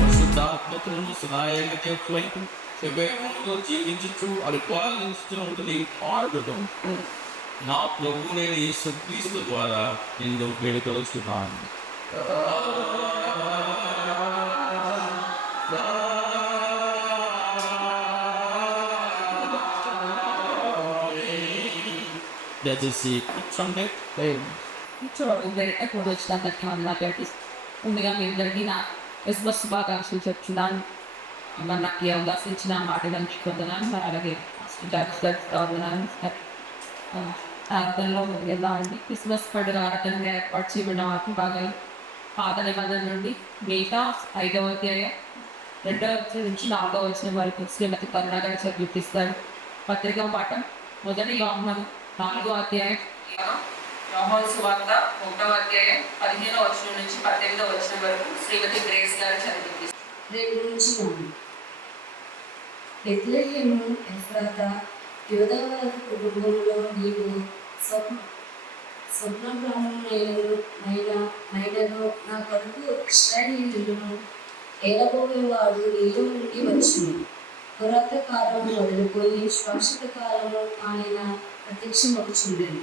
పరిశుద్ధాత్మను సహాయకులై శరీరంలో జీవించుచు పరిపాలించుతున్నటువంటి పాడును నా ప్రభువైన యేసుక్రీస్తు ద్వారా నేను వేడుకొలుస్తున్నాను. That is the trumpet playing. ఎప్పుడు వచ్చిన ముందుగా మేము జరిగిన క్రిస్మస్ శుభాకాంక్షలు చెప్తున్నాను. మనకి అవకాశం ఇచ్చిన మాటలను చెప్తున్నాను. అలాగే ప్రార్థనలో ఎలా అండి క్రిస్మస్ పండుగ ఆటంగా ఏర్పాటు చేయబడిన వాటిని బాగా పాత నిబంధన నుండి మిగతా 5వ అధ్యాయం 2వ అధ్యాయం నుంచి 4వ వచనం వరకు శ్రీమతి కరుణ గారు చదివిస్తారు. పత్రిక పాఠం మొదటి యోహాను 4వ అధ్యాయం, యోహాను సువార్త 1వ అధ్యాయం 15వ వచనం నుంచి 18వ వచనం వరకు శ్రీమతి గ్రేస్ గారు చదివిస్తారు. బెత్లెహేము ఎఫ్రాతా యోదావారి కుటుంబంలో నీవు స్వప్నప్రాణమైనను నా కొరకు ఇశ్రాయేలీయులను ఏలబోయేవాడు నీలో నుండి వచ్చును. పురాత కాలం మొదలుకొని శాశ్వత కాలము ఆయన ప్రత్యక్షమవుచుండెను.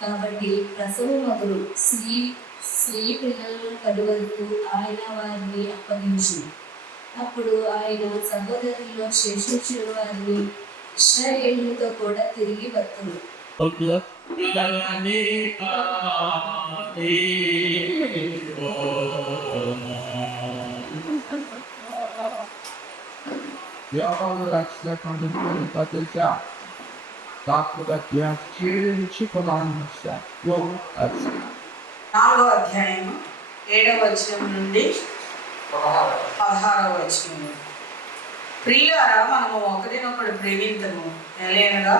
కాబట్టి ప్రసవం మొదలు స్త్రీ పిల్లలను కలువరకు ఆయన వారిని అప్పగించును. అప్పుడు ఆయన సహోదరుల్లో శేషించిన వారిని ఇశ్రాయేలుతో కూడా తిరిగి వస్తును. నాలుగో అధ్యాయం 7వ వచనం నుండి 16వ వచనం. ప్రియులారా, మనము ఒకరినొకడు ప్రేమించము, ఎలాగనగా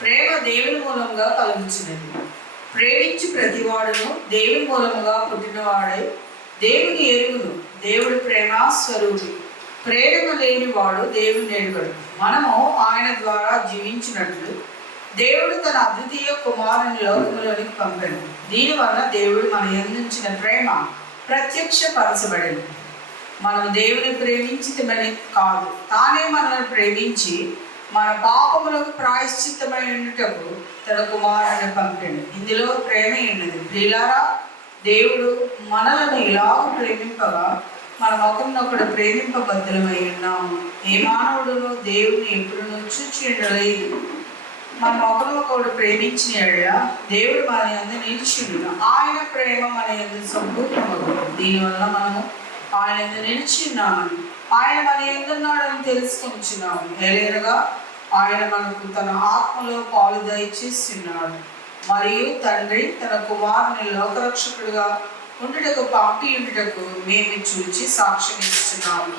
ప్రేమ దేవుని మూలంగా కలుగుచున్నది. ప్రేమించి ప్రతివాడును దేవుని మూలముగా పుట్టినవాడై దేవుని ఎరుగును. దేవుడు ప్రేమ స్వరూపి. ప్రేమ లేనివాడు దేవుని ఎరుగడు. మనము ఆయన ద్వారా జీవించినట్లు దేవుడు తన అద్వితీయ కుమారుని లోకములోనికి పంపాడు. దీనివల్ల దేవుడు మన యందుంచిన ప్రేమ ప్రత్యక్షపరచబడింది. మనం దేవుని ప్రేమించితమని కాదు, తానే మనల్ని ప్రేమించి మన పాపములకు ప్రాయశ్చిత్తమైనటకు తన కుమారుని పంపాడు. ఇందులో ప్రేమ ఉన్నది. ప్రియులారా, దేవుడు మనలను ఇలాగ ప్రేమింపగా మనం ఒకరినొకడు ప్రేమింపబద్ధులమై ఉన్నాము. ఏ మానవుడును దేవుని ఎప్పుడునూ చూచి ఉండలేదు. మనం ఒకరినొకడు ప్రేమించిన ఎడల దేవుడు మన యందు నిలిచిండు. ఆయన ప్రేమ మన యందు సంపూర్ణమగును. దీనివల్ల మనము ఆయన యందు నిలిచి ఉన్నామని, ఆయన మన ఎందున్నాడని తెలుసుకుంటున్నాము. ఎలాగనగా ఆయన మనకు తన ఆత్మలో పాలు దయచేస్తున్నాడు. మరియు తండ్రి తన కుమారుని లోకరక్షకుడిగా ఉండుటకు పంపి ఉండుటకు మేము చూచి సాక్ష్యం ఇస్తున్నాము.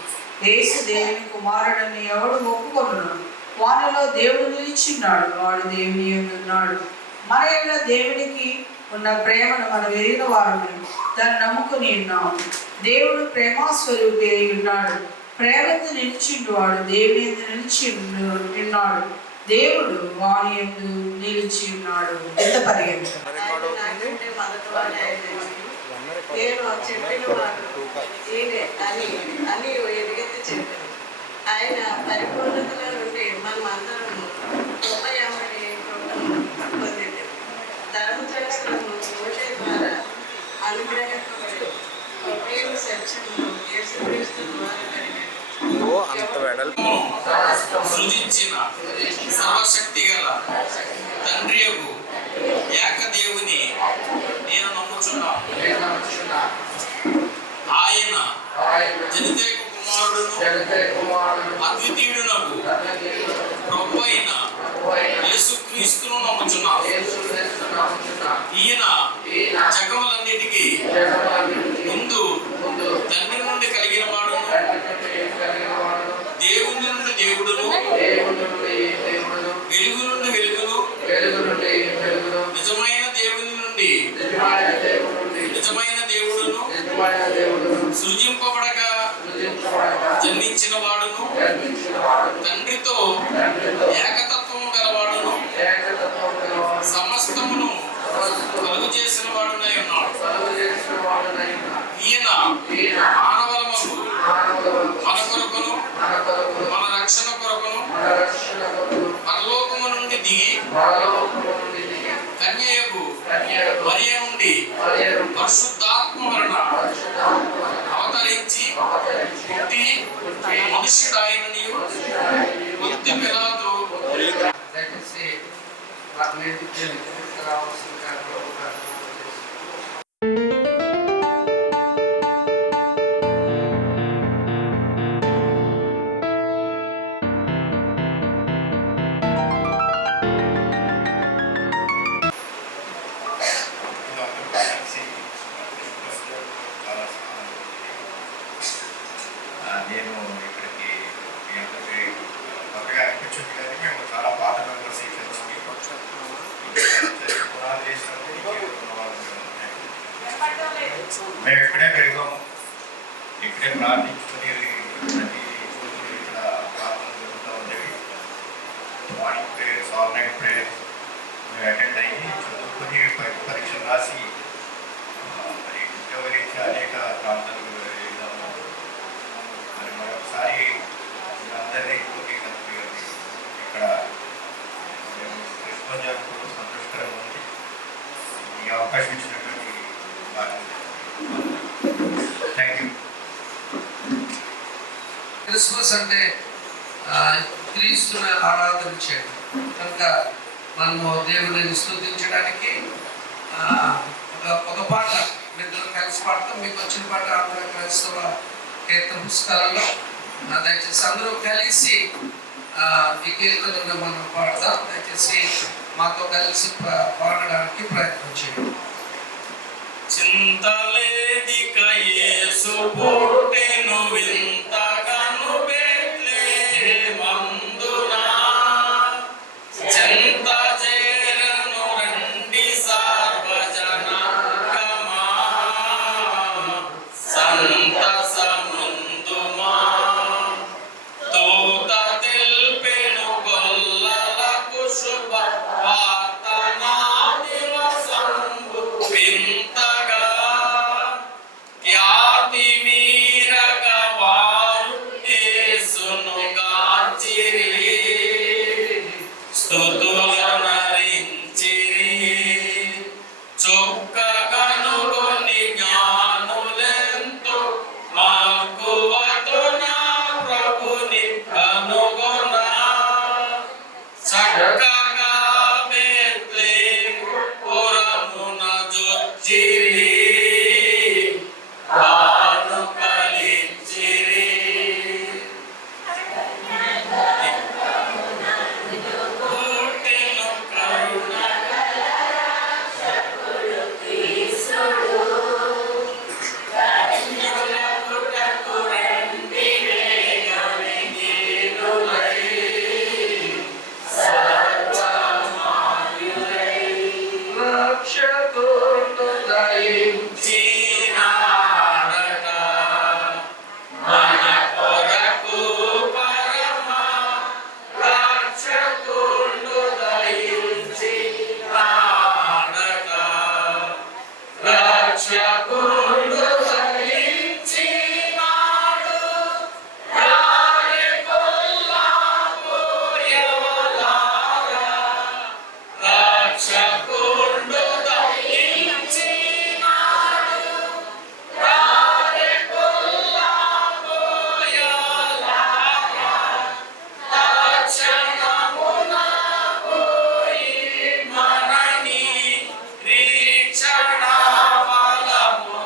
యేసు దేవుని కుమారుడని ఎవడు ఒప్పుకొనును వానిలో దేవుడు నిలిచిన్నాడు, వాడు దేవుని యందు ఉన్నాడు. మన యందు దేవునికి ఉన్న ప్రేమను మనం ఎరిగిన వారిని దాన్ని నమ్ముకుని ఉన్నాము. దేవుడు ప్రేమస్వరూపి అయి ఉన్నాడు. ప్రేమతో నిలిచిండు వాడు దేవుని యందు నిలిచి ఉన్నాడు. దేవుడు వాని యందు నిలిచి ఉన్నాడు. ఎంత పరిగెత్తాడు ఆయన పరిపూర్ణతలో నుండి మనం అందరం కృపయామని పొందింది. ధర్మశాస్త్రము మోషే ద్వారా అనుగ్రహింపబడి కృపయు సత్యమును యేసుక్రీస్తు ద్వారా సృజించిన సర్వశక్తి గల తండ్రియగు ఏకదేవుని నేను నమ్ముచున్నాను. ఆయన జనితేక కుమారుడును అద్వితీయుడునగు ప్రభువైన యేసుక్రీస్తును నమ్ముచున్నాను. ఈయన జగములన్నిటికీ ముందు తండ్రి నుండి కలిగిన వాడును, దేవుని నుండి దేవుడును, వెలుగు నుండి వెలుగును, నిజమైన దేవుని నుండి నిజమైన దేవుడును, సృజింపబడక జన్మించిన వాడును, తండ్రితో ఏకతత్వము గలవాడును, సమస్తమును కలుగు చేసిన వాడు పరిశుద్ధాత్మ వలన అవతరించి పుట్టి మనుష్యుడాయననియు పొంతి పిలాతు దయచేసి వేదికకి రావాల్సిందిగా కోరుతున్నాను. నేను ఇక్కడికి మీ అందరికీ కొత్తగా అనిపించింది, కానీ మేము చాలా పాత మెంబర్స్ ఈ చర్చికి పునాది చేసినప్పుడు మేము ఇక్కడే పెరిగాము, ఇక్కడే ప్రార్థించుకుని ప్రతి రోజు ఇక్కడ ప్రార్థన జరుగుతూ ఉండేవి. Morning prayers, all night prayers మేము అటెండ్ అయ్యి చదువుకొని పరీక్షలు రాసి మరి ఉద్యోగరీత్యా అనేక ప్రాంతాలకు వెళ్ళాము. మరి మరొకసారి అందరినీ ఇక్కడ క్రిస్మస్ జరుపుకోవడం సంతోషకరంగా ఉంది. ఈ అవకాశం ఇచ్చినటువంటి థ్యాంక్ యూ. క్రిస్మస్ అంటే క్రీస్తుని ఆరాధన చేయడం కనుక మనము దేవుడిని స్తుతించడానికి ఒక పాట మిత్రులు కలిసి పాడతాం. మీకు వచ్చిన పాట ఆంధ్ర క్రైస్తవ కీర్తన పుస్తకాలలో దయచేసి అందరూ కలిసి ఈ కీర్తనను మనం పాడదాం. దయచేసి మాతో కలిసి పాడడానికి ప్రయత్నం చేయండి. చింతలేదిక యేసు పుట్టెను వింతగాను బెత్లెహేమందునా, చింత చేరను రండి సర్వజనాంగమా, సంతసముందుమా. దూత తెల్పెను గొల్లలకు శుభ వార్త నా దివసంబు వింతగా, ఖ్యాతి మీరగా వారు యేసును గాంచిరి, స్తుతులనరించిరి. చొక్కగనుగొని జ్ఞానులెంతో మక్కువతో నా ప్రభుని కనుగొనా, చక్కగా బెత్లెహేము పురమున జొచ్చిరి, కానుకలిచ్చిరి. పుట్టెను కరుణగల రక్షకుడు క్రీస్తుడు, కన్యకులకు రండి వేగమే గీనులై, సర్వమాన్యులై. రక్షకుడు జీనాడట మన కొరకు పరమ రక్షకుడు దయించినాడట, రక్షకుడు దయించినాడు, రారే కొల్లాబోయలారా, రక్షకుడు దయించినాడు, రారే కొల్లాబోయలారా, తక్షణమున పోయి మనని నిరీక్షణ బలము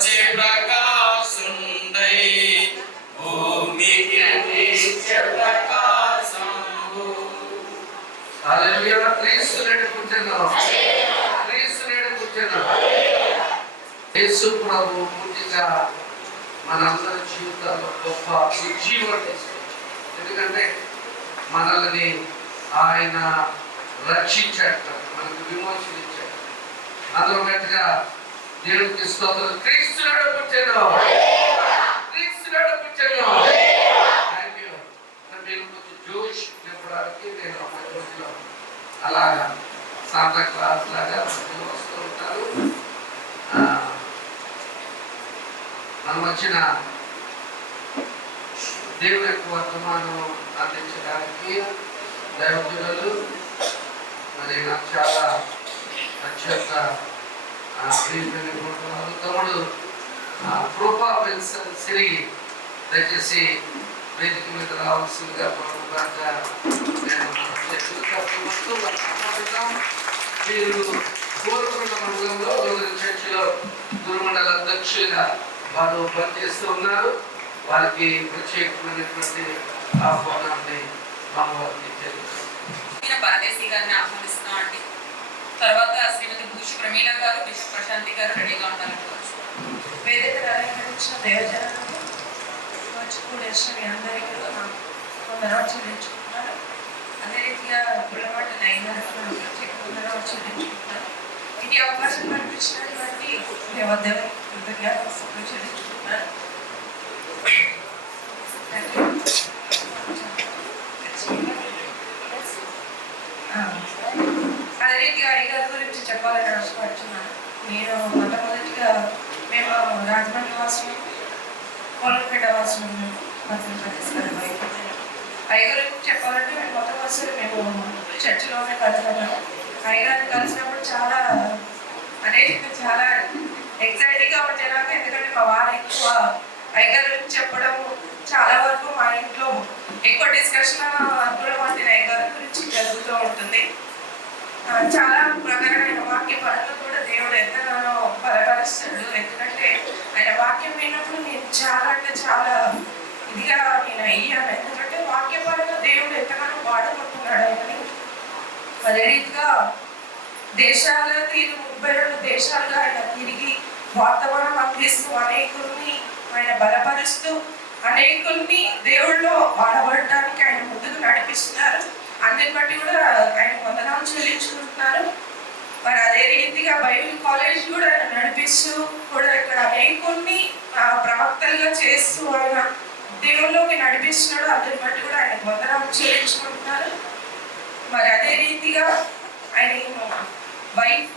వచ్చే ప్రకాశుండై భూమికి నిత్య ప్రకాశంబు. హల్లెలూయా. క్రీస్తు నేడు పుట్టెను. క్రీస్తు నేడు పుట్టెను. యేసు ప్రభు పూర్తిగా మనందరి జీవితాల్లో గొప్ప ఉజ్జీవం తీసుకొచ్చాడు. ఎందుకంటే మనల్ని ఆయన రక్షించాడు, మనకు విమోచన ఇచ్చాడు. అందులో గట్టిగా దేవునికి స్తోత్రం. క్రీస్తు నాడు పుట్టాను. క్రీస్తు నాడు పుట్టాను. Thank you. మీరు కొంచెం జోష్ నింపడానికి నేను ఒక రోజులో అలాగా సాంతా క్లాస్ లాగా వస్తూ ఉంటారు. మనం వచ్చిన దేవుని యొక్క వర్తమానం అందించడానికి దైవజనులు మరి నాకు చాలా అత్యంత ప్రియమైన తమ్ముడు కృపా విల్సన్ సిరి దయచేసి వేదిక మీద రావాల్సిందిగా మీరు కోరుకున్న మండలంలో చర్చిలో గురుమండల అధ్యక్షులుగా వారు పనిచేస్తూ ఉన్నారు. వారికి ప్రత్యేకమైనటువంటి ఆహ్వానాన్ని వారికి తెలియజేస్తారు. పరదేశీ గారిని ఆహ్వానిస్తున్నాం అండి. తర్వాత శ్రీమతి భూషి ప్రమీల గారు, బిషప్ ప్రశాంతి గారు రెడీగా ఉండాలని వేదిక అలంకరించిన దేవజనాలకు వచ్చి కూడేసిన మీ అందరికీ కూడా వందనాలు చెల్లించుకుంటున్నాను. అదే రీతిగా గుళ్ళమాట లైన్ ప్రత్యేక వందనాలు చెల్లించుకుంటున్నాను. ఇది అవకాశం కల్పించినటువంటి దేవదేవుని కృతజ్ఞతలు చెల్లించుకుంటున్నాను. అదే రీతిగా అయ్యగారి గురించి చెప్పాలని ఆశపడుతున్నాను. నేను మొట్టమొదటిగా మేము రాజమండ్రి వాసులు, కోలపేట వాసులు అయ్యగారి గురించి చెప్పాలంటే మేము మొత్తం వరుసలు మేము చర్చిలోనే కలిసాము. అయ్యగారిని కలిసినప్పుడు చాలా చాలా ఎగ్జైటింగ్గా ఉంటే నాకు, ఎందుకంటే మా వారు ఎక్కువ అయ్యగారి గురించి చెప్పడం చాలా వరకు మా ఇంట్లో ఎక్కువ డిస్కషన్ అనుకోవడం అంటే అయ్యగారి గురించి జరుగుతూ ఉంటుంది. చాలా ప్రకారమైన వాక్య పరంగా కూడా దేవుడు ఎంతగానో బలపరుస్తాడు. ఎందుకంటే ఆయన వాక్యం విన్నప్పుడు నేను చాలా అంటే చాలా ఇదిగా నేను అయ్యాను. ఎందుకంటే వాక్యపరంగా దేవుడు ఎంతగానో వాడుకుంటున్నాడు ఆయనని. అదే రీతిగా దేశాలు 32 దేశాలుగా ఆయన తిరిగి వాతావరణం అందిస్తూ అనేకుల్ని ఆయన బలపరుస్తూ అనేకుల్ని దేవుళ్ళలో వాడబడటానికి ఆయన ముందుకు నడిపిస్తున్నారు. అందరిని బట్టి కూడా ఆయన వందనాలు చెల్లించుకుంటున్నారు. మరి అదే రీతిగా బైబిల్ కాలేజ్ కూడా ఆయన నడిపిస్తూ కూడా ఇక్కడ అనేకుల్ని ప్రవక్తలుగా చేస్తూ ఆయన దేవుళ్ళలోకి నడిపిస్తున్నాడు. అందరిని బట్టి కూడా ఆయన వందనాలు చెల్లించుకుంటున్నారు. మరి అదే రీతిగా ఆయన వైఫ్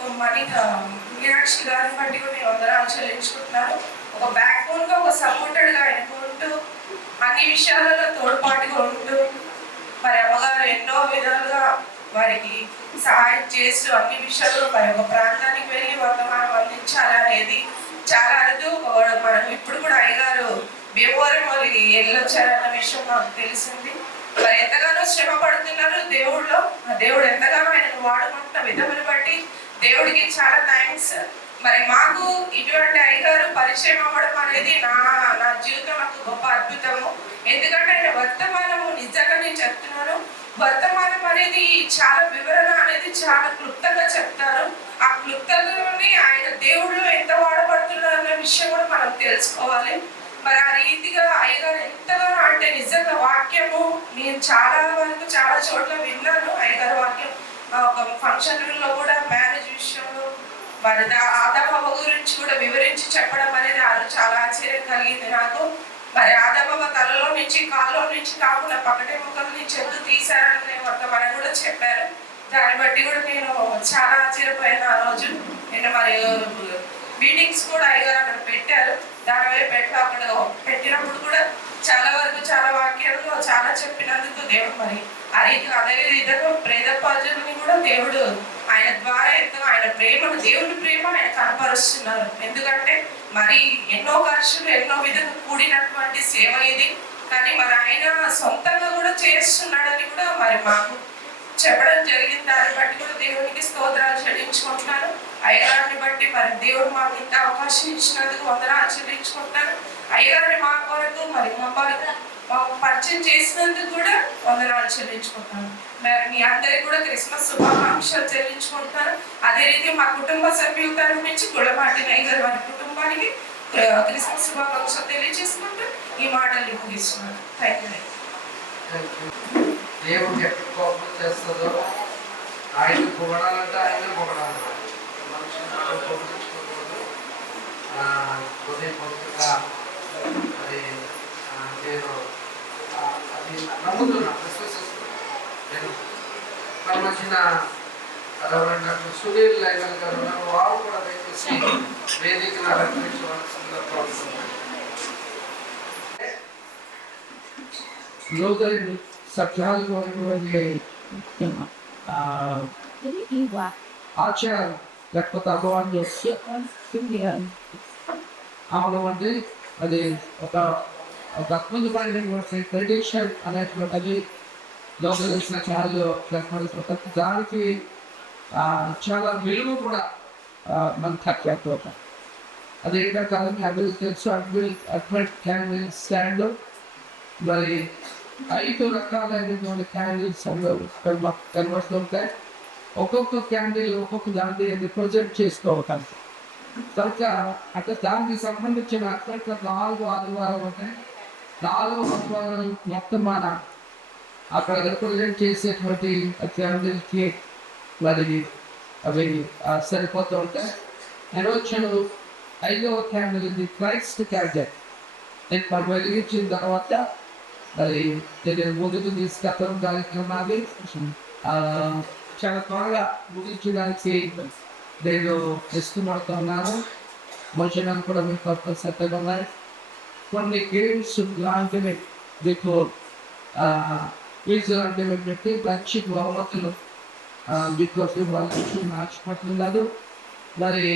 మీనాక్షి గారిని బట్టి కూడా నేను వందనాలు చెల్లించుకుంటున్నాను. ఒక బ్యాక్ బోన్గా, ఒక సపోర్టెడ్గా ఆయనకు ఉంటూ అన్ని విషయాలలో తోడ్పాటుగా ఉంటూ మరి అమ్మగారు ఎన్నో విధాలుగా వారికి సహాయం చేస్తూ అన్ని విషయాల్లో మరి ఒక ప్రాంతానికి వెళ్ళి వర్తమానం అందించాలనేది చాలా అరుదు. మనం ఇప్పుడు కూడా అయ్యగారు భీమవరం వాళ్ళకి వెళ్ళొచ్చారన్న విషయం నాకు తెలిసింది. మరి ఎంతగానో శ్రమ పడుతున్నారు దేవుళ్ళో. దేవుడు ఎంతగానో ఆయనను వాడుకుంటున్న విధమును బట్టి దేవుడికి చాలా థ్యాంక్స్. మరి మాకు ఇటువంటి అయ్యగారు పరిచయం అవ్వడం అనేది నా జీవితం నాకు గొప్ప అద్భుతము. ఎందుకంటే ఆయన వర్తమానము నిజంగా నేను చెప్తున్నాను, వర్తమానం అనేది చాలా వివరణ అనేది చాలా క్లుప్తంగా చెప్తారు. ఆ క్లుప్తంలోని ఆయన దేవుళ్ళు ఎంత వాడబడుతున్నారు అన్న విషయం కూడా మనం తెలుసుకోవాలి. మరి ఆ రీతిగా అయ్యగారు ఎంతగానో అంటే నిజంగా వాక్యము నేను చాలా వరకు చాలా చోట్ల విన్నాను. అయ్యగారు వాక్యం ఒక ఫంక్షన్లో కూడా మ్యారేజ్ విషయంలో మరి ఆదామవ్వ గురించి కూడా వివరించి చెప్పడం అనేది చాలా ఆశ్చర్యం కలిగింది నాకు. మరి ఆదామవ్వ తలలో నుంచి కాళ్ళలో నుంచి కాకుండా పక్కటే ముక్కల నుంచి ఎందుకు తీశారని వర్తమానం కూడా చెప్పారు. దాన్ని బట్టి కూడా నేను చాలా ఆశ్చర్యపోయాను. ఆ రోజు నేను మరి మీటింగ్స్ కూడా అయ్యగారు అక్కడ పెట్టారు. దాని వైపు అక్కడ పెట్టినప్పుడు కూడా చాలా వరకు చాలా వాక్యాలలో చాలా చెప్పినందుకు దేవుడు మరి ఆ రీతిగా అదే విధంగా ప్రేదపాజుని కూడా దేవుడు ఆయన ద్వారా ఎంతో ఆయన ప్రేమను దేవుని ప్రేమ ఆయన కనపరుస్తున్నారు. ఎందుకంటే మరి ఎన్నో ఖర్చులు ఎన్నో విధంగా కూడినటువంటి సేవ ఇది. కానీ మరి ఆయన సొంతంగా కూడా చేస్తున్నాడని కూడా మరి మాకు చెప్పడం జరిగింది. దాన్ని బట్టి కూడా దేవునికి స్తోత్రాలు చెల్లించుకుంటున్నాను. అయ్యగారిని బట్టి మరి దేవుడు మాకు ఇంత అవకాశం ఇచ్చినందుకు వందనాలు చెల్లించుకుంటాను. అయ్యగారిని మా కొరకు మరి మమ్మల్ని మాకు పరిచయం చేసినందుకు కూడా వందనాలు చెల్లించుకుంటాను. మరి మీ అందరికి కూడా క్రిస్మస్ శుభాకాంక్షలు చెల్లించుకుంటాను. అదే రీతి మా కుటుంబ సభ్యుల తరఫు నుంచి గుళ్ళమాటి నైగర్ వారి కుటుంబానికి క్రిస్మస్ శుభాకాంక్షలు తెలియజేసుకుంటూ ఈ మాటలు ముగిస్తున్నాను. Thank you. దేవుడు ఎక్కడ కోపం చేస్తుందో ఆయన పొగడాలంటే ఆయన పొగడాలి. మనుషులు పొగడించుకోకూడదు. హృదయపూర్వకంగా అది నేను అది నమ్ముతున్నా, విశ్వసిస్తున్నాను. మన మధ్యన డాక్టర్ సునీల్ లైవల్ గారు ఉన్నారు. వారు కూడా దయచేసి వేదికను అలంకరించవలసిందిగా కోరుతున్నాను. రోజు సత్యాలు ఆచారం లేకపోతే అభవాన్ని అవడం అది ఒక అద్భుతమైన ట్రెడిషన్ అనేటువంటి అది లోపల తెలిసిన చాలా ప్రతి దానికి చాలా విలువ కూడా మనం తక్కువ. అదేంటంటే అవి తెలుసు అడ్వర్ట్ క్యాండిల్ స్టాండ్ మరి 5 రకాలైనటువంటి క్యాండిల్స్ కన్వర్స్లో ఉంటాయి. ఒక్కొక్క క్యాండిల్ ఒక్కొక్క దాన్ని రిప్రజెంట్ చేసుకోవాలి. కనుక అంటే దానికి సంబంధించిన అట్లా 4 ఆదివారాలు ఉంటాయి. 4 ఆదివారాలు మొత్తం మన అక్కడ రిప్రజెంట్ చేసేటువంటి క్యాండిల్కి మరి అవి సరిపోతూ ఉంటాయి. నిర్వచనం 5వ క్యాండిల్ ఇది క్రైస్ట్ క్యాండిల్. నేను మరి వెలిగించిన తర్వాత మరి ముందుకు తీసుకెళ్ళడం కార్యక్రమాన్ని చాలా త్వరగా ముగించడానికి నేను ఇష్టపడుతున్నాను. భోజనం కూడా మీకు సత్తగా ఉన్నాయి. కొన్ని గేమ్స్ లాంటివి మీకు క్విజ్ లాంటివి పెట్టి మంచి బహుమతులు మీకు వాళ్ళకి మార్చిపడుతున్నారు. మరి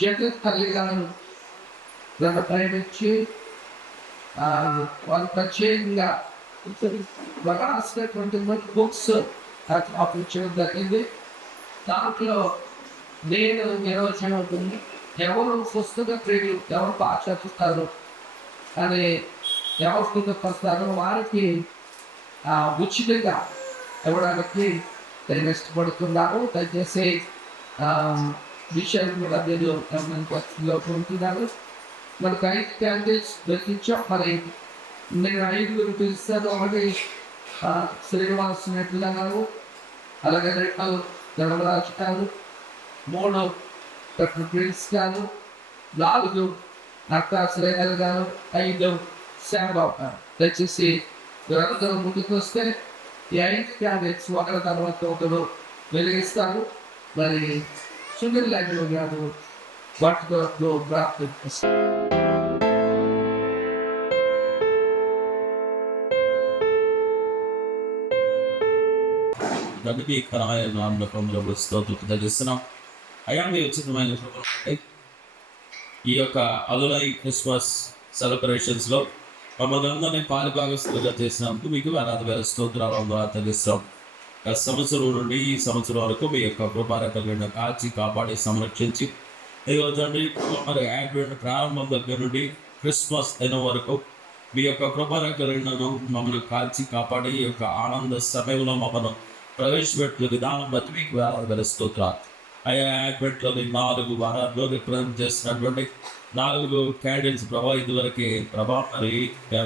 జగత్ తల్లి గారు ప్రేమించి వాళ్ళు ప్రత్యేకంగా రాసినటువంటి బుక్స్ ఆపించడం జరిగింది. దాంట్లో నేను నిర్వచనం అవుతుంది, ఎవరు పుస్తక ప్రియులు ఎవరు పాఠిస్తారు అని ఎవరు పుస్తకస్తారో వారికి ఉచితంగా ఇవ్వడానికి నేను ఇష్టపడుతున్నాను. దయచేసి విషయాలు కూడా నేను ఉంటున్నాను. మనకు 5 క్యాండిల్స్ దొరికించాం. మరి నేను 5 పిలుస్తాను. ఒకటి శ్రీనివాస్ నెట్ల గారు, అలాగే 2 ధర్మరాజు గారు, 3 డాక్టర్ ప్రిన్స్ గారు, 4 నక్కా శ్రీధర్ గారు, 5 శ్యామబాబు గారు. దయచేసి అందరూ ముందుకు వస్తే ఈ 5 క్యాండిల్స్ ఒకరి తర్వాత ఒకరు వెలిగిస్తారు. మరి సునీల్ లైబ్రరీ గారు వాటితో ప్రార్థిస్తారు. నామకంలో స్తోత్రం తగ్గిస్తున్నాం. అయా మీ ఉచితమైన ఈ యొక్క అలులై క్రిస్మస్ సెలబ్రేషన్స్లో మమ్మల్ని అందరినీ పాలుభాగస్తులుగా చేసినందుకు మీకు వేల స్తోత్రాలు తగ్గిస్తాం. గత సంవత్సరం నుండి ఈ సంవత్సరం వరకు మీ యొక్క కృపారకమైన కాచి కాపాడి సంరక్షించి ఈరోజు మరి యాడ్వెంట్ ప్రారంభం దగ్గర నుండి క్రిస్మస్ అయిన వరకు మీ యొక్క కృపారకరణను మమ్మల్ని కాచి కాపాడి ఈ యొక్క ఆనంద సమయంలో మమ్మల్ని ప్రవేశపెట్టిన విధానం బట్టి మీకు వేల స్తోత్రాలు. అయ్యా యాడ్వెంట్లోని 4 వారాల్లో రిప్రజెంట్ చేసినటువంటి 4 క్యాండిల్స్ ప్రభావ ఇదివరకే మరి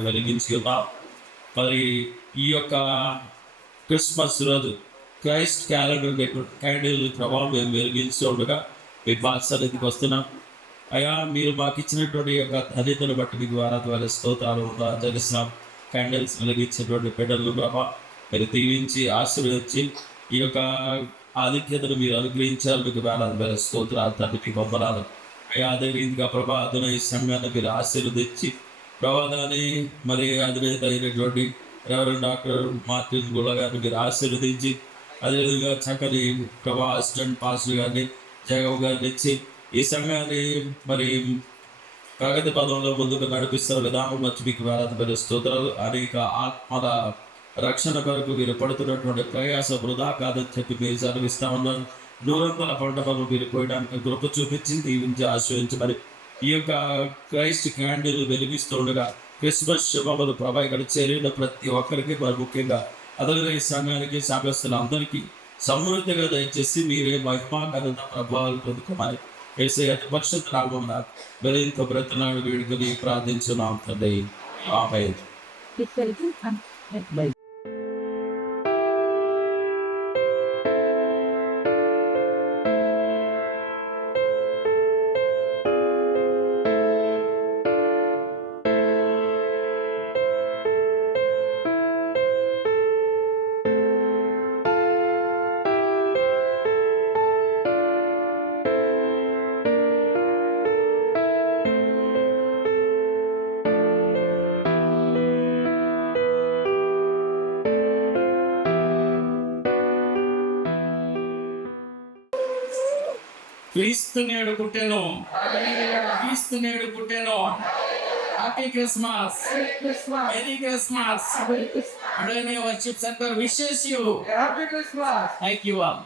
వెలిగించి ఉన్నాం. మరి ఈ యొక్క క్రిస్మస్ రోజు క్రైస్ట్ క్యాలెండర్ క్యాండిల్ ప్రభావం మేము వెలిగించి ఉండగా మీ బాధ్యతకి వస్తున్నాం. అయ్యా మీరు మాకు ఇచ్చినటువంటి యొక్క ధన్యతను బట్టి మీకు వేల స్తోత్రాలు జరిగిస్తున్నాం. క్యాండిల్స్ వెలిగించినటువంటి బిడ్డలు ప్రభావ మీరు దీవించి ఆశీర్వదించి ఈ యొక్క ఆధిక్యతను మీరు అనుగ్రహించారు. మీకు వేల స్తోత్రాలు తండ్రికి పంపరాలు. అయ్యా అదే రీతిగా ప్రభా అదున ఈ సమయాన్ని మీరు ఆశీర్వదించి ప్రభాదాన్ని మరి అధినేత అయినటువంటి రెవరెండ్ డాక్టర్ మార్టిన్ గుళ్ళ గారిని మీరు ఆశీర్వదించి అదేవిధంగా చక్కని ప్రభా అసిస్టెంట్ పాస్టర్ గారిని జగవ్ గారిని ఇచ్చి ఈ సమయాన్ని మరి ప్రగతి పదంలో ముందుకు నడిపిస్తున్న విధానం వచ్చి మీకు వేల స్తోత్రాలు. అనేక ఆత్మల రక్షణ కొరకు మీరు పడుతున్నటువంటి ప్రయాస వృధా కాదని చెప్పి మీరు చదివిస్తా ఉన్నాను. నూరంతల పంటలను మీరు కోయడానికి కృప చూపించి దీవించి ఆశ్రయించమని ఈ యొక్క క్రైస్ట్ క్యాండిల్ వెలిగిస్తుండగా క్రిస్మస్ శుభములు ప్రభా ఇక్కడ చేరిన ప్రతి ఒక్కరికి మరి ముఖ్యంగా అదనంగా ఈ సంఘానికి శాపస్తున్న అందరికీ సమృద్ధిగా దయచేసి మీరే మహిమాకరణ ప్రభావాలు పొందుకోమని వేసే అతి పరిశుద్ధ నామమున మరింత బ్రతనాడు వేడుకని ప్రార్థించున్నాం తండ్రి ఆమేన్. క్రీస్తు నేడు పుట్టెను, క్రీస్తు నేడు పుట్టెను. Happy Christmas, merry Christmas. Adoni worship centre wishes you happy Christmas. Thank you all.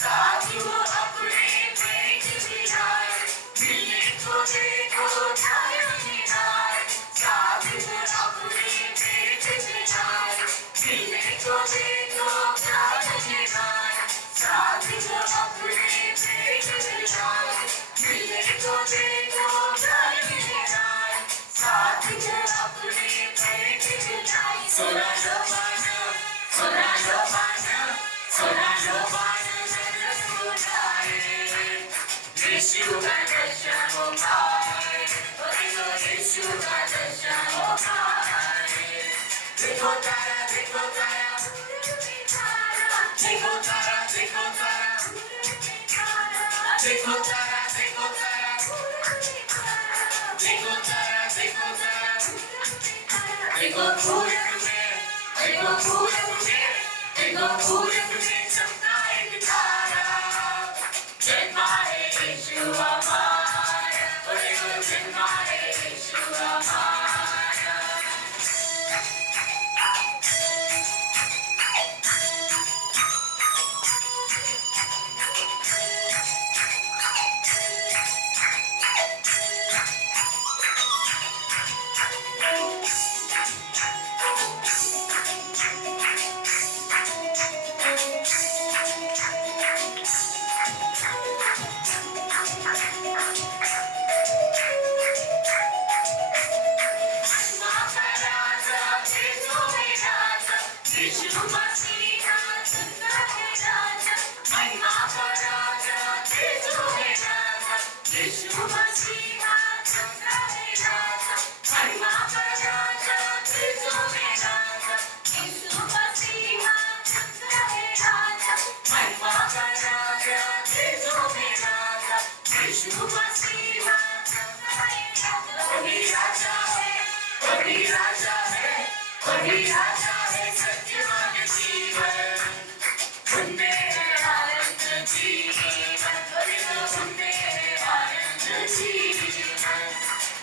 साधु अपने पेट बिठाए, मिले को देखो न्याय निराय। साधु अपने पेट बिठाए, मिले को देखो न्याय निराय। साधु अपने पेट बिठाए, मिले को देखो न्याय निराय। साधु अपने पेट बिठाए। सोना लो बाना, सोना लो बाना, सोना लो बाना जगत उठाए। यीशु का दर्शन हो पाए, यीशु का दर्शन हो पाए। देखो तारा, देखो तारा, देखो तारा, देखो तारा, देखो तारा, देखो तारा, देखो तारा, देखो तारा, देखो पूरब में, देखो पूरब में, देखो पूरब में चमका एक तारा। जन्माए यीशु हमारा, देखो जन्माए यीशु हमारा।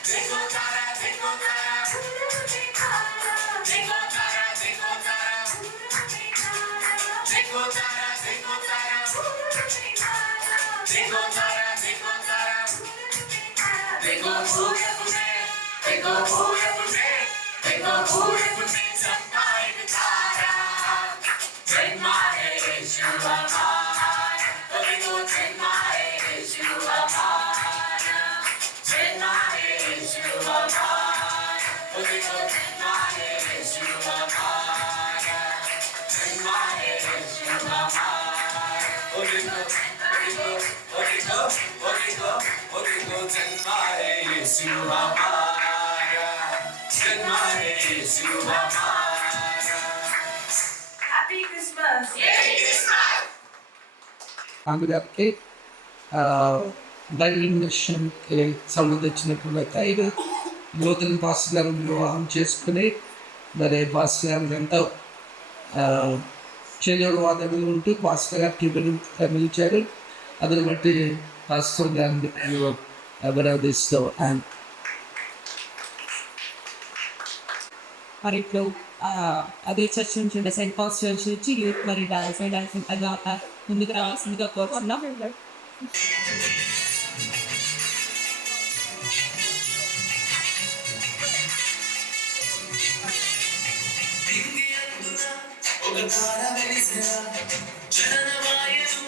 देखो तारा, देखो तारा, देखो तारा, देखो तारा, देखो तारा, देखो तारा, देखो तारा, देखो तारा, देखो पूरब में, देखो पूरब में, देखो पूरब में चमका एक तारा। जन्माए यीशु हमारा, देखो जन्माए यीशु हमारा। जन्माए यीशु हमारा, देखो जन्माए यीशु हमारा। जन्माए यीशु हमारा, देखो जन्माए यीशु हमारा। जन्माए यीशु हमारा। Happy Christmas! Merry Christmas! అందరికీ దైవ మిషన్కి సంబంధించినటువంటి ఐదు నూతన పాస్టర్ గారు వివాహం చేసుకుని మరి పాస్టర్ గారు ఎంతో చేదోడు వాదనలు ఉంటూ పాస్టర్ గారికి పిలిచారు. అదని బట్టి పాస్టర్ గారిని అభినందిస్తూ మరి ఇప్పుడు అదే చర్చ్ నుంచి సెయింట్ పాల్స్ చర్చ్ నుంచి యూత్ మరి డాన్స్ ముందుకు రావాల్సిందిగా కోరుతున్నాం. ఒక తార వెలిసెరా, జననమాయెను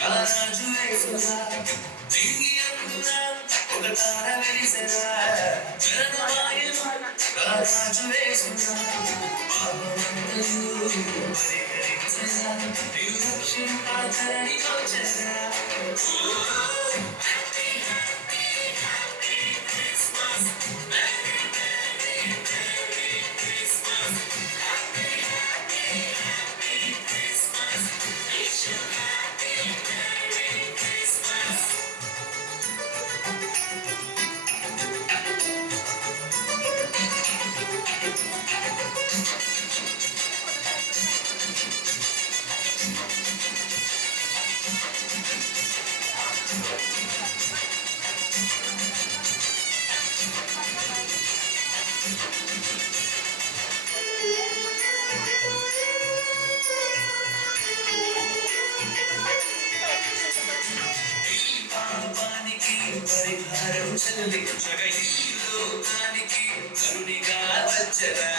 రారాజు యేసురా. దింగి అందున ఒక తార వెలిసెరా, జననమాయెను రారాజు యేసురా. పాపమంతయు పరిహరించెరా, నిన్ను రక్షింపధరణి వచ్చెరా. Happy happy happy Christmas, merry merry merry Christmas. Happy happy happy Christmas, wish you happy merry Christmas. పరిహారం చెల్లించగా ఈ లోకానికి కరుణిగా వచ్చరా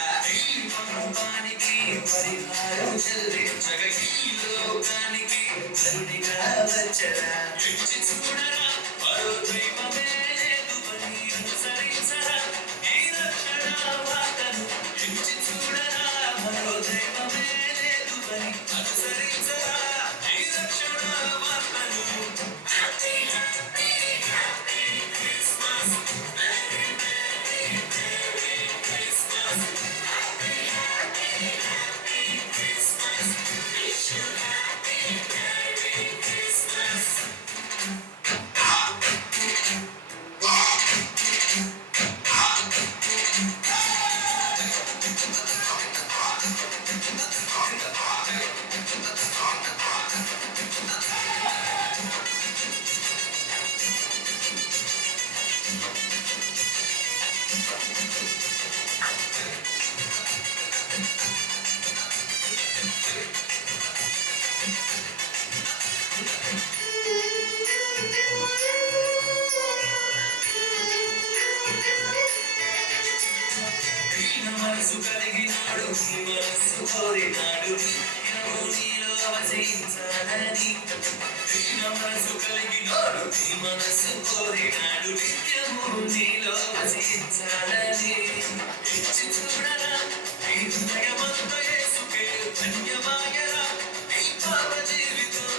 పాపానికి పరిహారం చెల్లించగా ఈ లోకానికి కరుణిగా వచ్చరా రుచి చూడరా మరో దైవమే లేదు అని అనుసరించరా ఈ రక్షణ వార్తను రుచి చూడరా మరో దైవమే లేదు అని అనుసరించరా ఈ రక్షణ వార్తను happy happy happy Christmas merry merry merry Christmas happy happy happy Christmas wish you happy merry Christmas దీన మనసు కలిగినాడు నీ మనసు కోరినాడు నిత్యము నీలో వసించాలని దీన మనసు కలిగినాడు నీ మనసు కోరినాడు నిత్యము నీలో వసించాలని ఇచ్చి చూడరా నీ హృదయమంతా యేసుకే ధన్యమాయరా నీ పాప జీవితం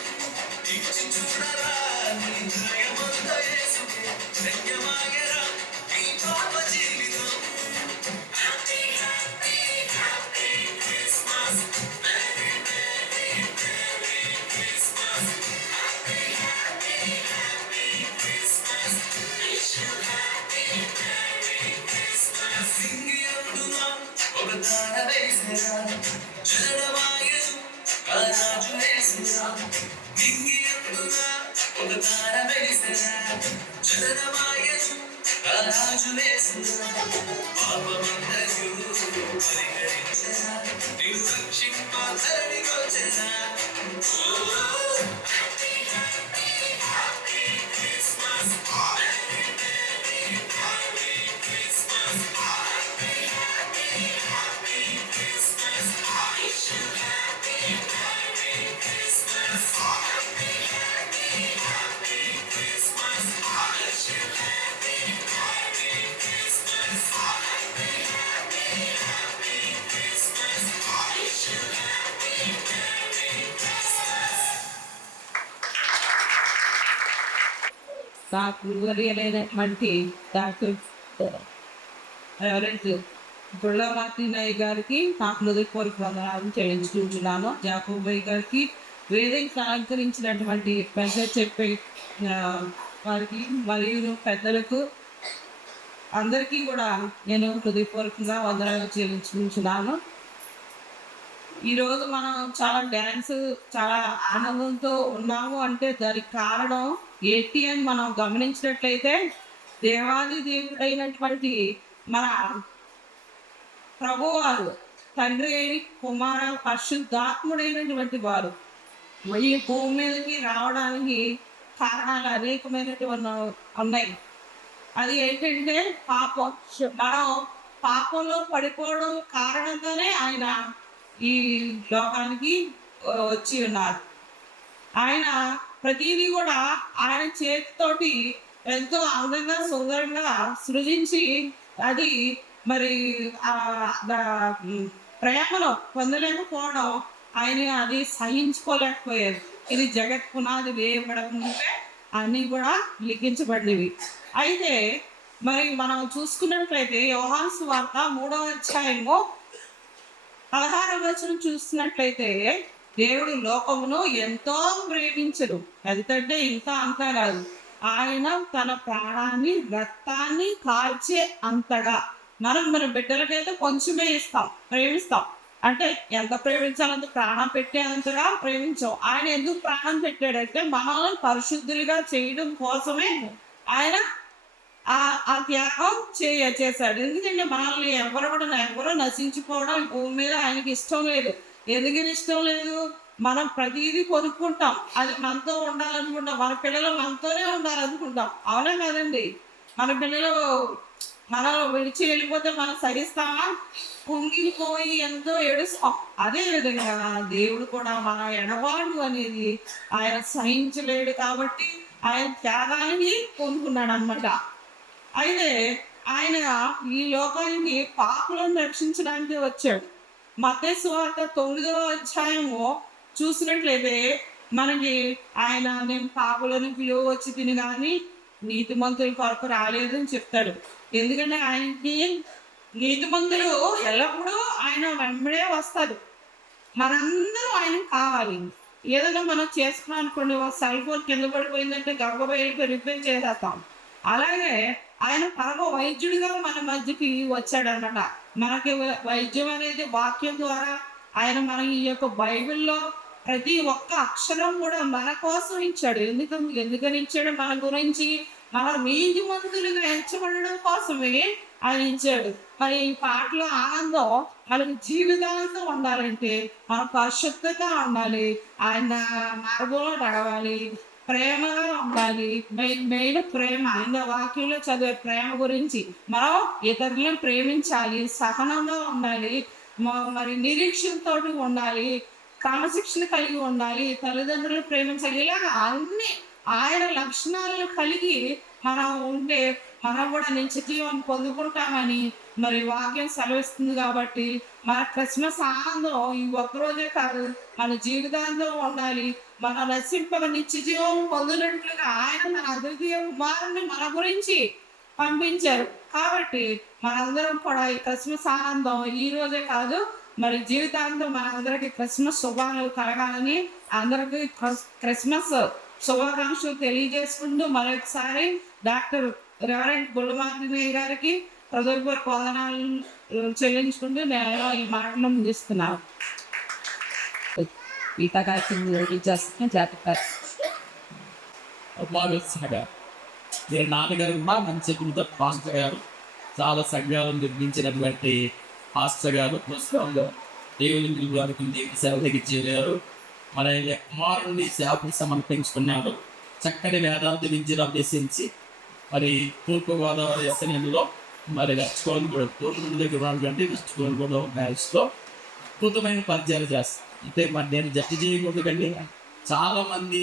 ఇచ్చి చూడరా నీ హృదయమంతా యేసుకే ధన్యమాయరా నీ పాప జీవితం happy happy happy Christmas merry merry merry Christmas happy happy happy Christmas wish you happy merry Christmas సింగియందునా ఒక తార వేసరా జనమాయను ఆ రాజు వేసరా సింగియందునా ఒక తార వేసరా జనమాయను ఆ రాజు వేసరా పాపమంతయు పరిహరించరా నిన్ను రక్షింప ధరణికొచ్చరా happy happy happy Christmas merry merry merry Christmas happy happy happy Christmas wish you happy merry Christmas happy happy happy Christmas wish you happy merry Christmas happy happy happy Christmas wish you happy merry Christmas నాకు తెలియలేనటువంటి doctor ఎవరైతే బుళ్ళమాతి నాయ్ గారికి నాకు హృదయపూర్వక వందనాలు చెల్లించుకుంటున్నాను. జాకోబయ్య గారికి వేదికను అలంకరించినటువంటి పెద్ద చెప్పే వారికి మరియు పెద్దలకు అందరికీ కూడా నేను హృదయపూర్వకంగా వందనాలు చెల్లించుకుంటున్నాను. ఈరోజు మనం చాలా డ్యాన్స్ చాలా ఆనందంతో ఉన్నాము అంటే దానికి కారణం ఏంటి అని మనం గమనించినట్లయితే దేవాది దేవుడైనటువంటి మన ప్రభువారు తండ్రి కుమార పరిశుద్ధాత్ముడైనటువంటి వారు ఈ భూమి మీదకి రావడానికి కారణాలు అనేకమైనటువంటి ఉన్నాయి. అది ఏంటంటే పాపం. మనం పాపంలో పడిపోవడం కారణంగానే ఆయన ఈ లోకానికి వచ్చి ఉన్నారు. ఆయన ప్రతిదీ కూడా ఆయన చేతితోటి ఎంతో అందంగా సుందరంగా సృజించి అది మరి ప్రేమను పొందలేకపోవడం ఆయన అది సహించుకోలేకపోయారు. ఇది జగత్ పునాది వేయబడకుంటే అన్నీ కూడా లిఖించబడినవి. అయితే మరి మనం చూసుకున్నట్లయితే యోహాను సువార్త 3వ అధ్యాయము 16వ వచనం చూస్తున్నట్లయితే దేవుడు లోకమును ఎంతో ప్రేమించడు. ఎంతంటే ఇంకా అంతా కాదు, ఆయన తన ప్రాణాన్ని రక్తాన్ని కాల్చే అంతగా. మన బిడ్డలకైతే కొంచెమే ప్రేమిస్తాం. అంటే ఎంత ప్రేమించాలంత ప్రాణం పెట్టేంతగా ప్రేమించాం. ఆయన ఎందుకు ప్రాణం పెట్టాడంటే మనల్ని పరిశుద్ధులుగా చేయడం కోసమే ఆయన ఆ త్యాగం చేశాడు. ఎందుకంటే మనల్ని ఎవరు నశించిపోవడం భూమి మీద ఆయనకి ఇష్టం లేదు. ఎందుకని ఇష్టం లేదు మనం ప్రతిదీ కొనుక్కుంటాం, అది మనతో ఉండాలనుకుంటాం, మన పిల్లలు మనతోనే ఉండాలనుకుంటాం. అవునా కదండి? మన పిల్లలు మనం విడిచి వెళ్ళిపోతే మనం సహిస్తామా? కుంగిపోయి ఎంతో ఏడుస్తాం. అదే విధంగా దేవుడు కూడా మన ఎడబాటు అనేది ఆయన సహించలేడు కాబట్టి ఆయన త్యాగాన్ని కొనుక్కున్నాడు అనమాట. అయితే ఆయన ఈ లోకానికి పాపులను రక్షించడానికి వచ్చాడు. మత్తయి సువార్త 9వ అధ్యాయము చూసినట్లయితే మనకి ఆయన నేను పాపులను పిలువచ్చి తిని కానీ నీతిమంతుల కొరకు రాలేదని చెప్తాడు. ఎందుకంటే ఆయనకి నీతిమంతులు ఎల్లప్పుడూ ఆయన వెంబడే వస్తారు. మనందరం ఆయనకు కావాలి. ఏదైనా మనం చేసుకున్నాం అనుకోండి, ఒక సెల్ ఫోన్ కింద పడిపోయిందంటే గబగబా వెళ్ళి రిపేర్ చేసేస్తాం. అలాగే ఆయన పరమ వైద్యుడిగా మన మధ్యకి వచ్చాడనమాట. మనకి వైద్యం అనేది వాక్యం ద్వారా ఆయన మన ఈ యొక్క బైబిల్లో ప్రతి ఒక్క అక్షరం కూడా మన కోసం ఇచ్చాడు. ఎందుకని ఇచ్చాడు? మన గురించి మన నీతిమంతులుగా ఎంచబడడం కోసమే ఆయన ఇచ్చాడు. మరి ఈ పాటలో ఆనందం మనకి జీవితాంతం ఉండాలంటే మన పరిశుద్ధంగా ఉండాలి, ఆయన మార్గంలో నడవాలి, ప్రేమగా ఉండాలి. మెయిన్ ప్రేమ. ఆయన వాక్యంలో చదివే ప్రేమ గురించి మనం ఇతరులను ప్రేమించాలి, సహనంగా ఉండాలి, మరి నిరీక్షణతో ఉండాలి, క్రమశిక్షణ కలిగి ఉండాలి, తల్లిదండ్రులు ప్రేమించాలి. ఇలాగ అన్ని ఆయన లక్షణాలను కలిగి మనం ఉంటే మనం కూడా నిత్య జీవం పొందుకుంటామని మరి వాక్యం సెలవిస్తుంది. కాబట్టి మన క్రిస్మస్ ఆనందం ఈ ఒక్కరోజే కాదు, మన జీవితాంతం ఉండాలి. మన రక్షింపక నిత్య జీవం పొందినట్లుగా ఆయన మన అద్వితీయ కుమారుని మన గురించి పంపించారు. కాబట్టి మనందరం కూడా ఈ క్రిస్మస్ ఆనందం ఈ రోజే కాదు, మరి జీవితాంతం మనందరికీ క్రిస్మస్ శుభాలు కలగాలని అందరికీ క్రిస్మస్ శుభాకాంక్షలు తెలియజేసుకుంటూ మరొకసారి డాక్టర్ రెవరెంట్ బుల్లమార్ని గారికి హృదయపూర్వక వందనాలు చెల్లించుకుంటూ నేను ఈ మాటను ముగిస్తున్నాను. నేను నాన్నగారు కూడా మంచి పాస్టర్ గారు, చాలా సంఘాలను నిర్మించినటువంటి పాస్టర్ గారు, ప్రస్తుతంలో దేవుని వారికి దేవుని సేవ తగ్గించారు. మన కుమారుని సేవకు సమర్పించుకున్నారు. చక్కని వేదాంత విద్యను అభ్యసించి మరి తూర్పుగోదావరి ఎస్ఎన్ఎంలో మరి తూర్పు దగ్గర ఉన్నటువంటి వెస్ట్కోన్లో మ్యారేజ్లో అద్భుతమైన పద్యాలు చేస్తారు. అంటే మరి నేను జట్టు చేయకూడదు కంటే చాలామంది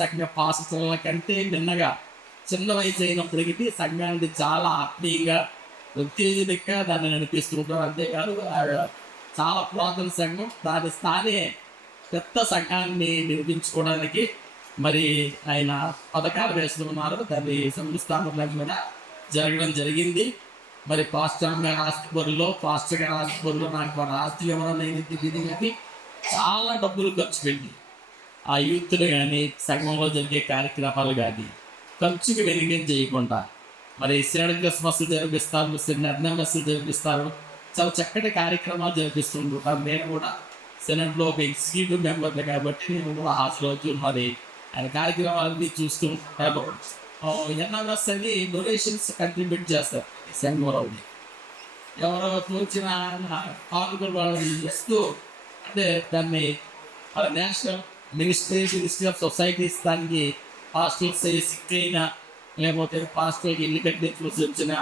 సంఘ పాస్టర్ల కంటే నిన్నగా చిన్న వయసు అయినప్పటికీ సంఘానికి చాలా ఆత్మీయంగా ఉత్తేజంగా దాన్ని నడిపిస్తుంటారు. అంతేకాదు చాలా పురాతన సంఘం, దాని స్థానే పెద్ద సంఘాన్ని నిర్మించుకోవడానికి మరి ఆయన పథకాలు వేస్తున్నారు. దాన్ని సంస్థాపన కూడా జరగడం జరిగింది. మరి పాస్టర్ గారి ఆస్తిపరులో నాకు మన ఆస్తి వివరణ తెలియదు కానీ చాలా డబ్బులు ఖర్చు పెట్టి ఆ యూత్లు కానీ సంఘంలో జరిగే కార్యక్రమాలు కానీ ఖర్చుకి వెనుకేం చేయకుండా మరి శ్రేణి క్రిస్మస్ జరిపిస్తారు, నిర్ణయమస్సులు జరిపిస్తారు, చాలా చక్కటి కార్యక్రమాలు జరిపిస్తుంటారు. నేను కూడా సెనెట్లో ఒక ఎగ్జిక్యూటివ్ మెంబర్ని కాబట్టి నేను కూడా ఆ రోజు మరి ఆయన కార్యక్రమాలన్నీ చూస్తూ ఉంటాను. ఎన్ఆర్ఎస్ అని డొనేషన్స్ కంట్రిబ్యూట్ చేస్తారు సంఘంలో. ఎవరో తోచిన కానుకలు వాళ్ళని ఇస్తూ అంటే దాన్ని నేషనల్ మినిస్ట్రీ ఆఫ్ సొసైటీస్ దానికి పాస్టర్స్ సిక్ అయినా లేకపోతే పాస్టర్కి ఇల్లు కట్టి వచ్చిన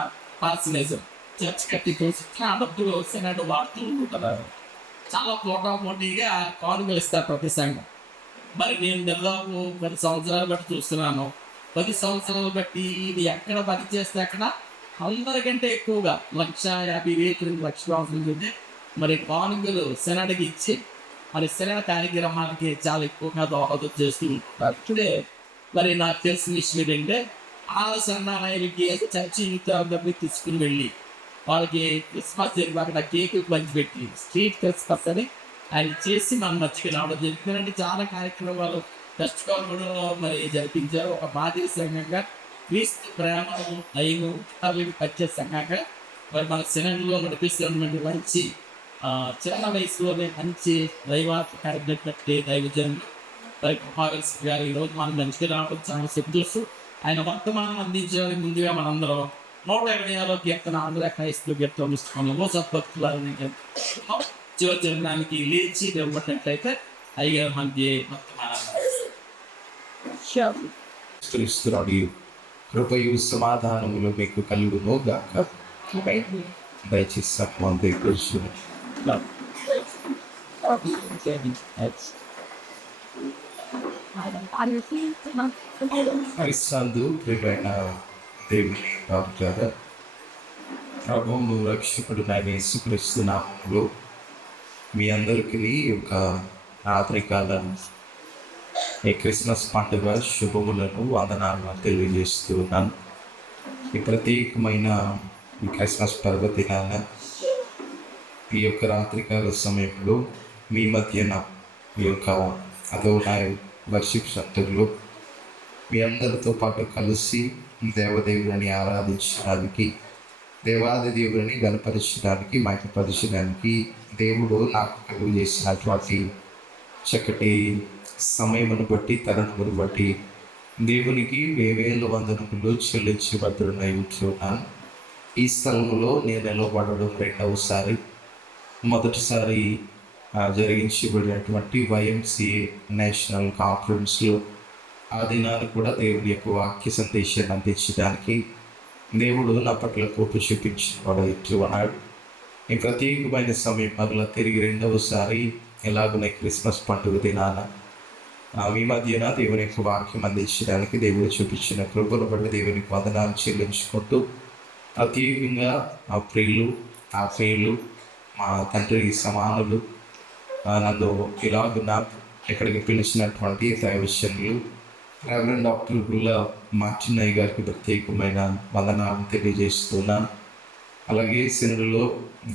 పార్సనేజం చర్చ్ కట్టి డబ్బులు వస్తున్నట్టు వాడుతూ ఉంటున్నారు. చాలా పోటాపోటీగా కానుకలు ఇస్తారు ప్రతి సంఘం. మరి నేను దాదాపు 10 సంవత్సరాలు బట్టి చూస్తున్నాను. 10 సంవత్సరాలు బట్టి ఇది ఎక్కడ పని చేస్తే అక్కడ అందరికంటే ఎక్కువగా 1,50,000 1,00,000 మరి కానుకలు సెనడికి ఇచ్చి మరి సెనడ కార్యక్రమానికి చాలా ఎక్కువగా దోహదం చేస్తూ ఉంటారు. ఇప్పుడే మరి నాకు తెలిసిన విషయం ఏంటంటే ఆ సన్నాయిలకి చర్చి యూత్ని తీసుకుని వెళ్ళి వాళ్ళకి క్రిస్మస్ జరిగి అక్కడ కేక్ పంచిపెట్టి స్ట్రీట్ క్రిస్మస్ అని ఆయన చేసి మనం మర్చికి రావడం జరిగిందంటే చాలా కార్యక్రమాలు కష్టంలో మరి జరిపించారు. ఒక మాదిరి సంఘంగా క్రీస్తు ప్రేమను దైవం పరిచయ సంఘంగా మరి మన శనంలో నడిపిస్తున్నటువంటి మంచి చిన్న వయసులోనే మంచి దైవాత్మకమైనటువంటి దైవజనులు గారు ఈరోజు మనం మంచిగా రావడం చాలా సంతోషం. ఆయన వర్తమానం అందించడానికి ముందుగా మనందరం 126వ కీర్తన ఆంధ్ర క్రైస్తవ కీర్తన సద్భక్తులని చివరి జరగడానికి లేచి నిలబడినట్లయితే అయ్యగారి మధ్య క్రీస్తురాడి కృపయు సమాధానములు మీకు కలుగును గాక. దయచేసి సత్మంది కూర్చుని క్రీస్తు ప్రియమైన దేవుని గారు, ప్రభువును రక్షకుడు యేసుక్రీస్తు నామములో మీ అందరికీ ఒక రాత్రికాలం ఈ క్రిస్మస్ పండుగ శుభములను వందనాలను తెలియజేస్తున్నాను. ఈ ప్రత్యేకమైన ఈ క్రిస్మస్ పర్వదినాన ఈ యొక్క రాత్రికాల సమయంలో మీ మధ్యన ఈ యొక్క అదోనాయ్ వర్షిప్ సెంటర్లో మీ అందరితో పాటు కలిసి దేవదేవుని ఆరాధించడానికి, దేవాది దేవుని గణపరచడానికి, మహిమపరచడానికి దేవుడు నాకు కలుగు చేసినటువంటి చక్కటి సమయమును బట్టి, తరుణమును బట్టి దేవునికి వేవేల వందనములు చెల్లించబడుతున్నాయి ఉంటున్నాను. ఈ స్థలంలో నేను నిలబడడం రెండవసారి. మొదటిసారి జరిగించబడినటువంటి YMCA నేషనల్ కాన్ఫరెన్స్లో ఆ దినాన్ని కూడా దేవుడి యొక్క వాక్య సందేశాన్ని అందించడానికి దేవుడు నా పట్ల కృప చూపించున్నాడు. ఈ ప్రత్యేకమైన సమయం మరలా తిరిగి రెండవసారి ఎలాగునే క్రిస్మస్ పండుగ దినాన మీ మధ్యన దేవుని యొక్క వాక్యం అందించడానికి దేవుడు చూపించిన కృపను బట్టి దేవునికి వందనాలు చెల్లించుకుంటూ, ప్రత్యేకంగా ఆ ప్రియులు, ఆ ప్రియులు, మా తండ్రి సమానులు, నన్ను ఇలాగున్న ఇక్కడికి పిలిచినటువంటి దైవజనులు రెవరెండ్ డాక్టర్ గుల్ల మార్టినయ్య గారికి ప్రత్యేకమైన వందనాలను తెలియజేస్తున్నాను. అలాగే సిరిడిలో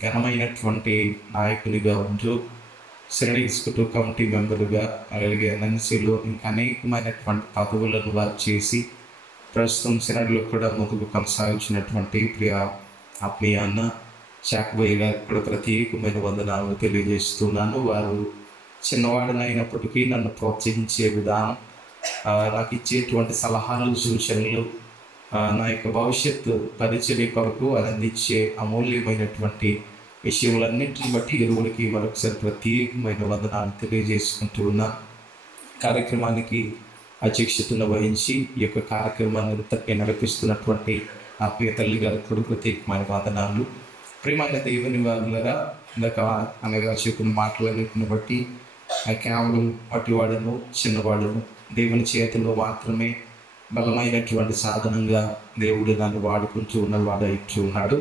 ఘనమైనటువంటి నాయకునిగా ఉంటూ సిరిడి ఎగ్జిక్యూటివ్ కమిటీ మెంబర్గా, అలాగే NNCలో ఇంకా అనేకమైనటువంటి పదవులను వారు చేసి ప్రస్తుతం సిరిడిలో కూడా ముందుకు కొనసాగించినటువంటి ప్రియ ఆత్మీయ అన్న చాకబయ్య గారికి కూడా ప్రత్యేకమైన వందనాలను తెలియజేస్తున్నాను. వారు చిన్నవాడినైనప్పటికీ నన్ను ప్రోత్సహించే విధానం, నాకు ఇచ్చేటువంటి సలహాలు, సూచనలు, నా యొక్క భవిష్యత్తు పరిచర్య కొరకు అందించే అమూల్యమైనటువంటి విషయములన్నింటిని బట్టి ఇరువురికి మరొకసారి ప్రత్యేకమైన వందనాలు తెలియజేసుకుంటూ ఉన్నాను. కార్యక్రమానికి అధ్యక్షతను వహించి ఈ యొక్క కార్యక్రమాన్ని నడిపిస్తున్నటువంటి ఆత్మీయ తల్లి గారికి కూడా ప్రత్యేకమైన వందనాలు. ప్రియమైన దేవుని వాళ్ళగా ఇందాక అనగా చెప్పిన మాటలన్నింటిని బట్టి కేవలం పట్టివాడను, చిన్నవాడను, దేవుని చేతిలో మాత్రమే బలమైనటువంటి సాధనంగా దేవుడు నన్ను వాడుకుంటూ ఉన్నవాడైతూ ఉన్నాడు.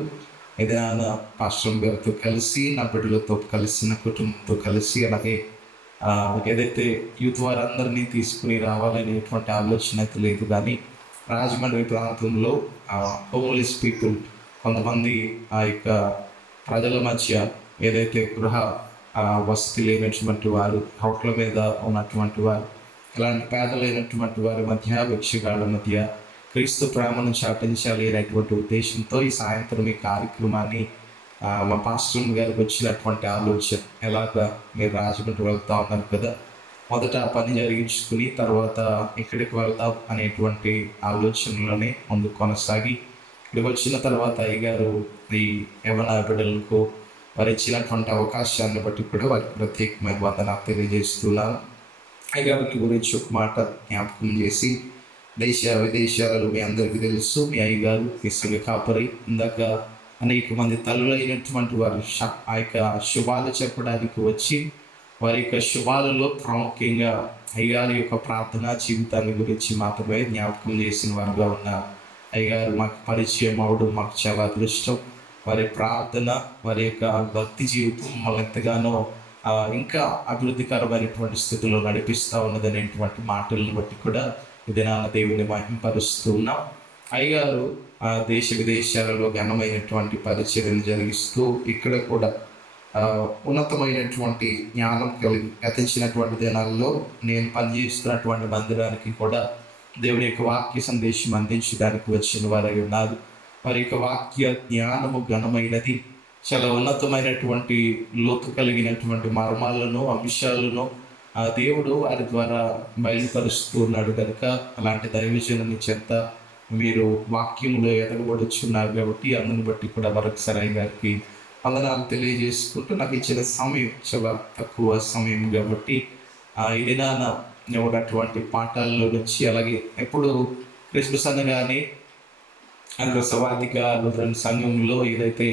ఏదైనా పాస్టర్ గారితో కలిసి, నా బిడ్డలతో కలిసి, నా కుటుంబంతో కలిసి, అలాగే ఏదైతే యూత్ వారందరినీ తీసుకుని రావాలనేటువంటి ఆలోచన అయితే లేదు. కానీ రాజమండ్రి ప్రాంతంలో హోమ్లెస్ పీపుల్, కొంతమంది ఆ యొక్క ప్రజల మధ్య ఏదైతే గృహ వసతి లేనటువంటి వారు, రోడ్ల మీద ఉన్నటువంటి వారు, ఇలాంటి పేదలైనటువంటి వారి మధ్య, భిక్షగాళ్ళ మధ్య క్రీస్తు ప్రేమను చాటించాలి అనేటువంటి ఉద్దేశంతో ఈ సాయంత్రం ఈ కార్యక్రమాన్ని మా పాస్టర్ గారికి వచ్చినటువంటి ఆలోచన, ఎలాగా మీరు రాజమండ్రి వెళ్తా ఉన్నారు కదా, మొదట ఆ పని జరిగించుకుని తర్వాత ఇక్కడికి వెళ్తాం అనేటువంటి ఆలోచనలోనే ముందు కొనసాగి ఇక్కడికి వచ్చిన తర్వాత అయ్యగారు ఈ యవన బిడ్డలకు వారు ఇచ్చినటువంటి అవకాశాన్ని బట్టి కూడా వారికి ప్రత్యేకమైన వందనాలు తెలియజేస్తున్నాను. అయ్యగారికి గురించి ఒక మాట జ్ఞాపకం చేసి, దేశ విదేశాలలో మీ అందరికీ తెలుసు, మీ అయ్యగారు ఇసుక కాపరి. ఇందాక అనేక మంది తల్లులైనటువంటి వారు ఆ యొక్క శుభాలు చెప్పడానికి వచ్చి వారి యొక్క శుభాలలో ప్రాముఖ్యంగా అయ్యగారి యొక్క ప్రార్థనా జీవితాన్ని గురించి మాత్రమే జ్ఞాపకం చేసిన వారుగా ఉన్న అయ్యగారు మాకు పరిచయం అవడం మాకు చాలా అదృష్టం. వారి ప్రార్థన, వారి యొక్క భక్తి జీవితం మమ్మల్ని ఎంతగానో ఇంకా అభివృద్ధికరమైనటువంటి స్థితిలో నడిపిస్తూ ఉన్నదనేటువంటి మాటలను బట్టి కూడా ఇది నా దేవుని మహింపరుస్తూ ఉన్నాం. అయ్యగారు దేశ విదేశాలలో ఘనమైనటువంటి పరిచర్యను జరిగిస్తూ ఇక్కడ కూడా ఉన్నతమైనటువంటి జ్ఞానం కలిగి గతించినటువంటి దినాల్లో నేను పనిచేస్తున్నటువంటి మందిరానికి కూడా దేవుని యొక్క వాక్య సందేశం అందించడానికి వచ్చిన వారై ఉన్నారు. వారి యొక్క వాక్య జ్ఞానము ఘనమైనది, చాలా ఉన్నతమైనటువంటి లోతు కలిగినటువంటి మర్మాలను, అంశాలను ఆ దేవుడు వారి ద్వారా బయలుపరుస్తూ ఉన్నాడు కనుక అలాంటి దైవజనుని చెంత మీరు వాక్యంలో ఎదగబడుచున్నారు కాబట్టి అందుని బట్టి కూడా మరొకసారి గారికి వందనాలు తెలియజేసుకుంటూ, నాకు ఇచ్చిన సమయం చాలా తక్కువ సమయం కాబట్టి ఈ దినాన ఉన్నటువంటి పాఠాల్లో నుంచి, అలాగే ఎప్పుడు క్రిస్మస్ అనగానే సవాదిక లూథరన్ సంఘంలో ఏదైతే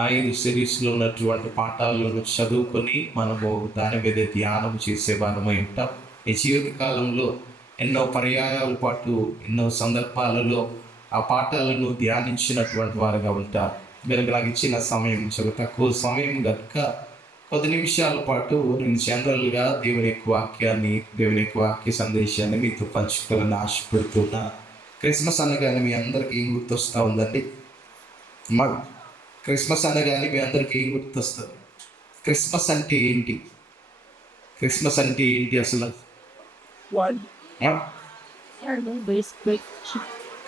5 సిరీస్లో ఉన్నటువంటి పాఠాలను చదువుకొని మనము దాని మీద ధ్యానం చేసేవారమై ఉంటాం. ఈ జీవిత కాలంలో ఎన్నో పర్యాయాల పాటు ఎన్నో సందర్భాలలో ఆ పాఠాలను ధ్యానించినటువంటి వారుగా ఉంటారు. మీరు నాకు ఇచ్చిన సమయం చాలా తక్కువ సమయం కనుక కొద్ది నిమిషాల పాటు నేను జనరల్గా దేవుని యొక్క వాక్య సందేశాన్ని మీతో పంచుకోవాలని ఆశపడుతున్నా. క్రిస్మస్ అనగానే మీ అందరికీ ఏం గుర్తొస్తూ ఉందండి? క్రిస్మస్ అనగానే మీ అందరికీ ఏం గుర్తొస్తుంది? క్రిస్మస్ అంటే ఏంటి? క్రిస్మస్ అంటే ఏంటి అసలు?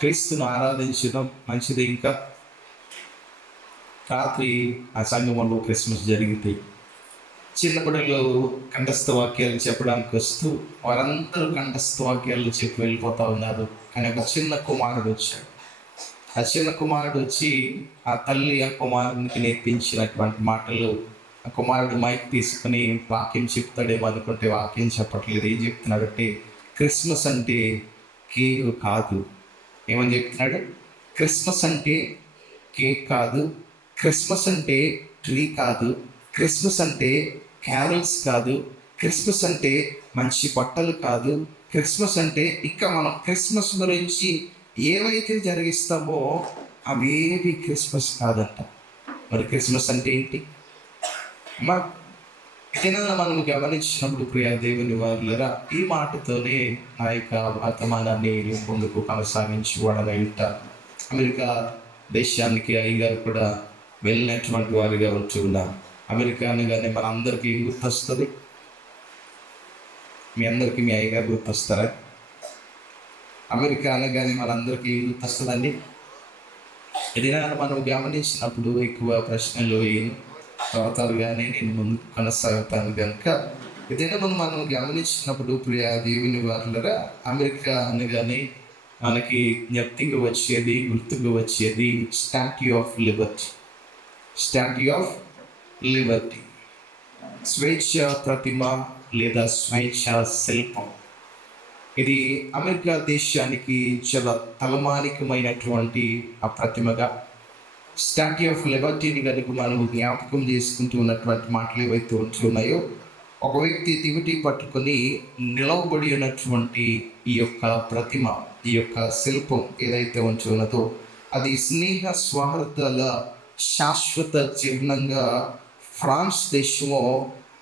క్రీస్తును ఆరాధించడం మంచిది. ఇంకా రాత్రి ఆ సంగమంలో క్రిస్మస్ జరిగింది. చిన్న పిల్లలు కంఠస్థ వాక్యాలు చెప్పడానికి వస్తూ వారందరూ కంఠస్థ వాక్యాలు చెప్పి వెళ్ళిపోతూ ఉన్నారు. కానీ ఒక చిన్న కుమారుడు వచ్చాడు. ఆ చిన్న కుమారుడు వచ్చి ఆ తల్లి ఆ కుమారునికి నేర్పించినటువంటి మాటలు, ఆ కుమారుడు మైక్ తీసుకుని వాక్యం చెప్తాడేమో అనుకుంటే వాక్యం చెప్పట్లేదు. ఏం చెప్తున్నాడంటే, క్రిస్మస్ అంటే కేక్ కాదు. ఏమని చెప్తున్నాడు? క్రిస్మస్ అంటే కేక్ కాదు, క్రిస్మస్ అంటే ట్రీ కాదు, క్రిస్మస్ అంటే క్యారల్స్ కాదు, క్రిస్మస్ అంటే మంచి బట్టలు కాదు, క్రిస్మస్ అంటే ఇంకా మనం క్రిస్మస్ గురించి ఏవైతే జరిగిస్తామో అవేవి క్రిస్మస్ కాదంట. మరి క్రిస్మస్ అంటే ఏంటి? ఏదైనా మనం గమనించినప్పుడు ప్రియా దేవుని వారులరా, ఈ మాటతోనే ఆ యొక్క వర్తమానాన్ని ముందుకు కొనసాగించుకోవడమై ఉంటారు. అమెరికా దేశానికి అయ్యగారు కూడా వెళ్ళినటువంటి వారిగా ఉంటున్నాం. అమెరికా అనగానే మన అందరికీ గుర్తొస్తుంది. మీ అందరికీ మీ అయ్యగారు గుర్తొస్తారా? అమెరికా అనగానే మనందరికీ గుర్తొస్తుందండి. ఏదైనా మనం గమనించినప్పుడు ఎక్కువ ప్రశ్నలు తర్వాత నేను ముందుకు కొనసాగుతాను కనుక ఏదైనా మనం గమనించినప్పుడు ప్రియా దేవుని వారులరా, అమెరికా అనగానే మనకి జ్ఞప్తికి వచ్చేది, గుర్తుకు వచ్చేది statue of Liberty. Statue of Liberty, స్వేచ్ఛ ప్రతిమ లేదా స్వేచ్ఛ శిల్పం. ఇది అమెరికా దేశానికి చాలా తలమానికమైనటువంటి ఆ ప్రతిమగా స్టాట్యూ ఆఫ్ లిబర్టీని కనుక మనం జ్ఞాపకం చేసుకుంటూ ఉన్నటువంటి మాటలు ఏవైతే ఉంటున్నాయో, ఒక వ్యక్తి దివిటి పట్టుకొని నిలవబడి ఉన్నటువంటి ఈ యొక్క ప్రతిమ, ఈ యొక్క శిల్పం ఏదైతే ఉంటున్నదో అది స్నేహ స్వార్థాల శాశ్వత చిహ్నంగా ఫ్రాన్స్ దేశము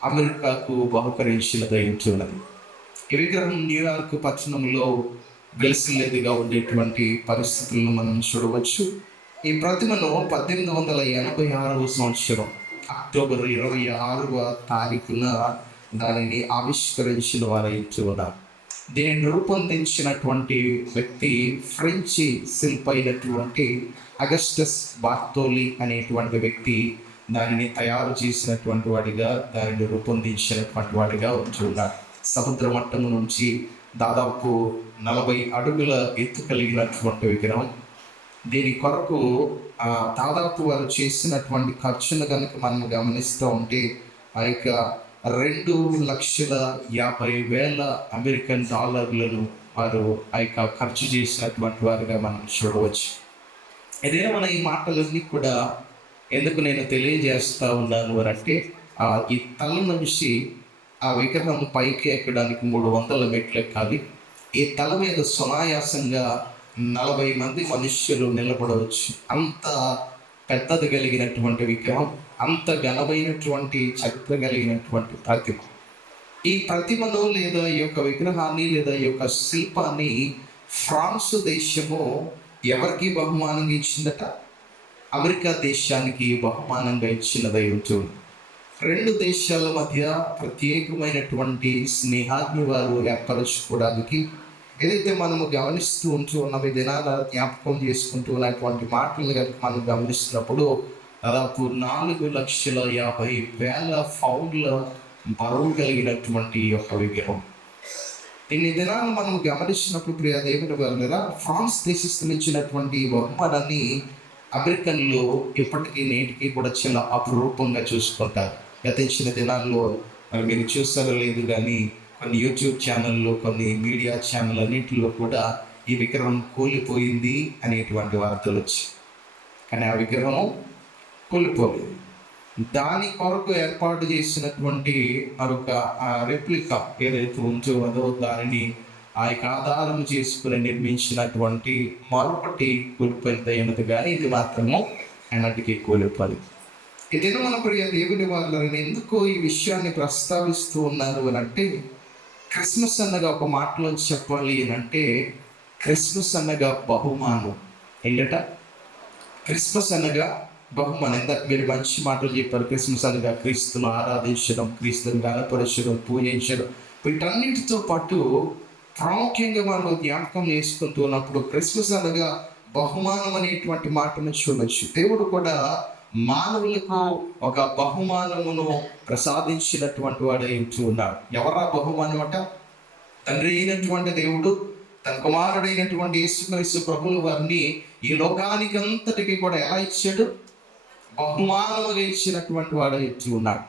అమెరికాకు బహుకరించినదై ఉంటున్నది. ఈ విగ్రహం న్యూయార్క్ పట్టణంలో వెలిసిలేదిగా ఉండేటువంటి పరిస్థితులను మనం చూడవచ్చు. ఈ ప్రతిమను 1886 సంవత్సరం అక్టోబర్ 26వ తారీఖున దానిని ఆవిష్కరించిన వారై ఉన్నారు. దీనిని రూపొందించినటువంటి వ్యక్తి ఫ్రెంచి శిల్పి అయినటువంటి అగస్టస్ బార్తోలి అనేటువంటి వ్యక్తి దానిని తయారు చేసినటువంటి వాడిగా, దానిని రూపొందించినటువంటి వాడిగా ఉంటున్నారు. సముద్ర మట్టం నుంచి దాదాపు 40 అడుగుల ఎత్తు కలిగినటువంటి విగ్రహం. దీని కొరకు దాదాపు వారు చేసినటువంటి ఖర్చును కనుక మనం గమనిస్తూ ఉంటే ఆ యొక్క $2,50,000 అమెరికన్ డాలర్లను వారు ఆ యొక్క ఖర్చు చేసినటువంటి వారుగా మనం చూడవచ్చు. ఏదైనా మన ఈ మాటలన్నీ కూడా ఎందుకు నేను తెలియజేస్తూ ఉన్నాను అంటే, ఈ తల నుంచి ఆ విగ్రహం పైకి ఎక్కడానికి 300 మెట్లు ఎక్కాలి. ఈ తల మీద సునాయాసంగా 40 మంది మనుష్యులు నిలబడవచ్చు. అంత పెద్దది కలిగినటువంటి విగ్రహం, అంత ఘనమైనటువంటి చరిత్ర కలిగినటువంటి ప్రతిమ. ఈ ప్రతిమను లేదా ఈ యొక్క విగ్రహాన్ని లేదా ఈ యొక్క శిల్పాన్ని ఫ్రాన్స్ దేశము ఎవరికి బహుమానంగా ఇచ్చిందట? అమెరికా దేశానికి బహుమానంగా ఇచ్చినదై ఉంటుంది. 2 దేశాల మధ్య ప్రత్యేకమైనటువంటి స్నేహాన్ని వారు ఏర్పరచుకోవడానికి ఏదైతే మనము గమనిస్తూ ఉంటూ ఉన్నాం, ఈ దినాల జ్ఞాపకం చేసుకుంటూ ఉన్నటువంటి మాటలు కనుక మనం గమనిస్తున్నప్పుడు దాదాపు 4,50,000 పౌండ్ల బరువు కలిగినటువంటి యొక్క విగ్రహం. దీని దినాన్ని మనం గమనించినప్పుడు ప్రియ దేవుని వల్ల ఫ్రాన్స్ దేశస్థులు ఇచ్చినటువంటి బహుమానాన్ని అమెరికన్లు ఇప్పటికీ నేటికి కూడా చాలా అపురూపంగా చూసుకుంటారు. గతించిన దినాల్లో మీరు చూస్తారో లేదు కానీ కొన్ని యూట్యూబ్ ఛానళ్ళు, కొన్ని మీడియా ఛానల్ అన్నింటిలో కూడా ఈ విగ్రహం కూలిపోయింది అనేటువంటి వార్తలు వచ్చాయి. కానీ ఆ విగ్రహం కూలిపోలేదు. దాని కొరకు ఏర్పాటు చేసినటువంటి మరొక రెప్లికా ఏదైతే ఉంటుందో దానిని ఆ యొక్క ఆధారం చేసుకుని నిర్మించినటువంటి మరొకటి కూలిపోయింది. కానీ ఇది మాత్రము ఎన్నటికీ కూలిపోలేదు. ఇది మన ప్రియ దేవుని వాళ్ళని ఎందుకు ఈ విషయాన్ని ప్రస్తావిస్తూ ఉన్నారు అని అంటే, క్రిస్మస్ అనగా ఒక మాటలో చెప్పాలి అని అంటే, క్రిస్మస్ అనగా బహుమానం. ఏంటట? క్రిస్మస్ అనగా బహుమానం. ఇందాక మీరు మంచి మాటలు చెప్పారు. క్రిస్మస్ అనగా క్రీస్తును ఆరాధించడం, క్రీస్తుని గణపరచడం, పూజించడం, వీటన్నిటితో పాటు ప్రాముఖ్యంగా మనం జ్ఞాపకం చేసుకుంటూ ఉన్నప్పుడు క్రిస్మస్ అనగా బహుమానం అనేటువంటి మాటను చూడొచ్చు. దేవుడు కూడా మానవులకు ఒక బహుమానమును ప్రసాదించినటువంటి వాడు అవుతూ ఉన్నాడు. ఎవరా బహుమానం అంట? తండ్రి అయినటువంటి దేవుడు తన కుమారుడైనటువంటి యేసుక్రీస్తు ప్రభువుల వారిని ఈ లోకానికి అంతటికి కూడా ఎలా ఇచ్చాడు? బహుమానముగా ఇచ్చినటువంటి వాడు ఇచ్చి ఉన్నాడు.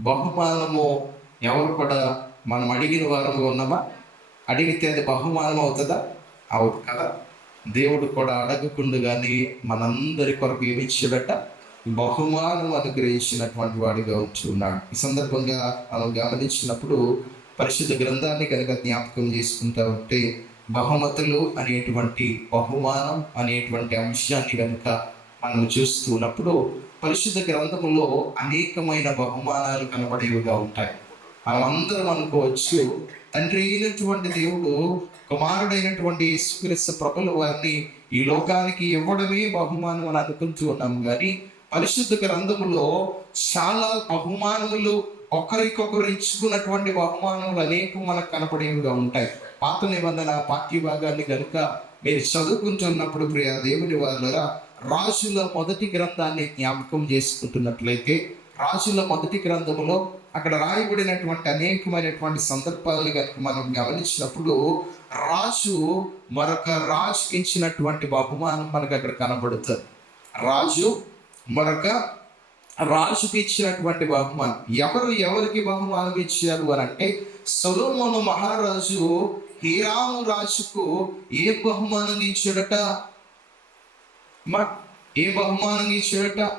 బహుమానము ఎవరు కూడా మనం అడిగిన వారుగా ఉన్నామా? అడిగితే అది బహుమానం అవుతుందా? అవును కదా. దేవుడు కూడా అడగకుండానే మనందరి కొరకు ఏమిచ్చాడట? బహుమానం అనుగ్రహించినటువంటి వాడిగా వచ్చి ఉన్నాడు. ఈ సందర్భంగా మనం గమనించినప్పుడు పరిశుద్ధ గ్రంథాన్ని కనుక జ్ఞాపకం చేసుకుంటా ఉంటే, బహుమతులు అనేటువంటి బహుమానం అనేటువంటి అంశాన్ని కనుక మనం చూస్తున్నప్పుడు పరిశుద్ధ గ్రంథంలో అనేకమైన బహుమానాలు కనబడేవిగా ఉంటాయి. మనమందరం అనుకోవచ్చు, తండ్రి అయినటువంటి దేవుడు కుమారుడైనటువంటి యేసుక్రీస్తు ప్రభువుల వారిని ఈ లోకానికి ఇవ్వడమే బహుమానం అని అనుకుంటూ ఉన్నాం. కానీ పరిశుద్ధ గ్రంథములో చాలా బహుమానములు, ఒకరికొకరు ఇచ్చుకున్నటువంటి బహుమానములు అనేకం మనకు కనపడేవిగా ఉంటాయి. పాత నిబంధన పాఠ్య భాగాన్ని కనుక మీరు చదువుకుంటున్నప్పుడు ప్రియ దేవుని వాళ్ళ రాజుల మొదటి గ్రంథాన్ని జ్ఞాపకం చేసుకుంటున్నట్లయితే, రాజుల మొదటి గ్రంథములో అక్కడ రాయబడినటువంటి అనేకమైనటువంటి సందర్భాలు కనుక మనం గమనించినప్పుడు రాజు మరొక రాజుకి ఇచ్చినటువంటి బహుమానం మనకు అక్కడ కనబడుతుంది. రాజు మరొక రాజుకి ఇచ్చినటువంటి బహుమానం. ఎవరికి బహుమానం ఇచ్చారు అని అంటే, సొలొమోను మహారాజు హీరాము రాజుకు ఏ బహుమానం ఇచ్చాడట? ఏ బహుమానం ఇచ్చాడట?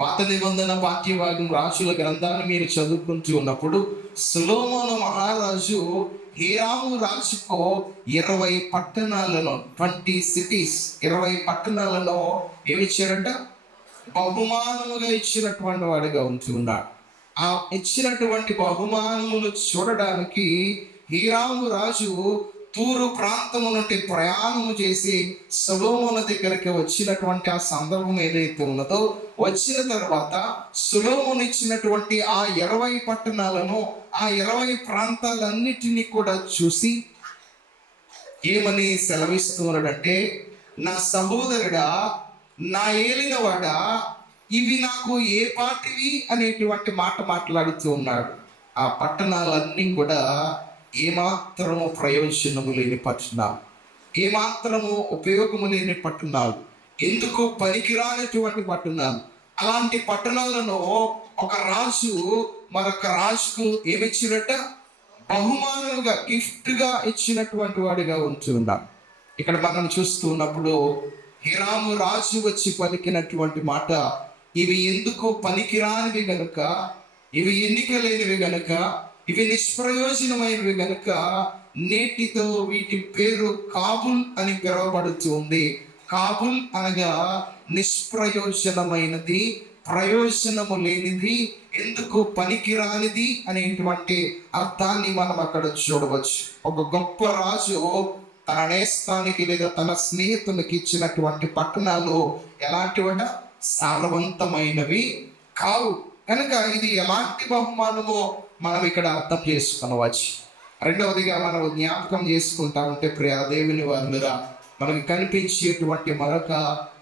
పాత నిబంధన పాఠ్యభాగం రాజుల గ్రంథాన్ని మీరు చదువుకుంటూ ఉన్నప్పుడు సొలొమోను మహారాజు హీరాము రాజుకు 20 పట్టణాలను 20 cities 20 పట్టణాలలో ఏమిచ్చాడట? బహుమానముగా ఇచ్చినటువంటి వాడిగా ఉంటున్నాడు. ఆ ఇచ్చినటువంటి బహుమానములు చూడడానికి హీరాము రాజు తూరు ప్రాంతము నుండి ప్రయాణము చేసి సొలొమోను దగ్గరికి వచ్చినటువంటి ఆ సందర్భం ఏదైతే ఉన్నదో, వచ్చిన తర్వాత సొలొమోను ఇచ్చినటువంటి ఆ 20 పట్టణాలను, ఆ 20 ప్రాంతాలన్నిటినీ కూడా చూసి ఏమని సెలవిస్తున్నాడంటే, నా సహోదరుడా, నా ఏలినవాడా, ఇవి నాకు ఏ పాటివి అనేటువంటి మాట మాట్లాడుతూ ఉన్నాడు. ఆ పట్టణాలన్నీ కూడా ఏమాత్రము ప్రయోజనము లేని పట్టణాలు, ఏమాత్రము ఉపయోగము లేని పట్టణాలు, ఎందుకు పనికిరానటువంటి పట్టణాలు. అలాంటి పట్టణాలను ఒక రాజు మరొక రాజుకు ఏమిచ్చినట్ట? బహుమానంగా, గిఫ్ట్గా ఇచ్చినటువంటి వాడిగా ఉంటున్నాడు. ఇక్కడ మనం చూస్తున్నప్పుడు హీరాము రాజు వచ్చి పలికినటువంటి మాట, ఇవి ఎందుకు పనికిరానివి గనుక, ఇవి ఎన్నిక లేనివి గనుక, ఇవి నిష్ప్రయోజనమైనవి గనుక నేటితో వీటి పేరు కాబుల్ అని పిలువబడుతుంది. కాబుల్ అనగా నిష్ప్రయోజనమైనది, ప్రయోజనము లేనిది, ఎందుకు పనికిరానిది అనేటువంటి అర్థాన్ని మనం అక్కడ చూడవచ్చు. ఒక గొప్ప రాజు తన నేస్తానికి లేదా తన స్నేహితునికి ఇచ్చినటువంటి పట్టణాలు ఎలాంటివట? సారవంతమైనవి కావు. కనుక ఇది ఎలాంటి బహుమానమో మనం ఇక్కడ అర్థం చేసుకునవచ్చు. రెండవదిగా మనం జ్ఞాపకం చేసుకుంటా ఉంటే ప్రియ దేవుని వారుగా మనకు కనిపించేటువంటి మరొక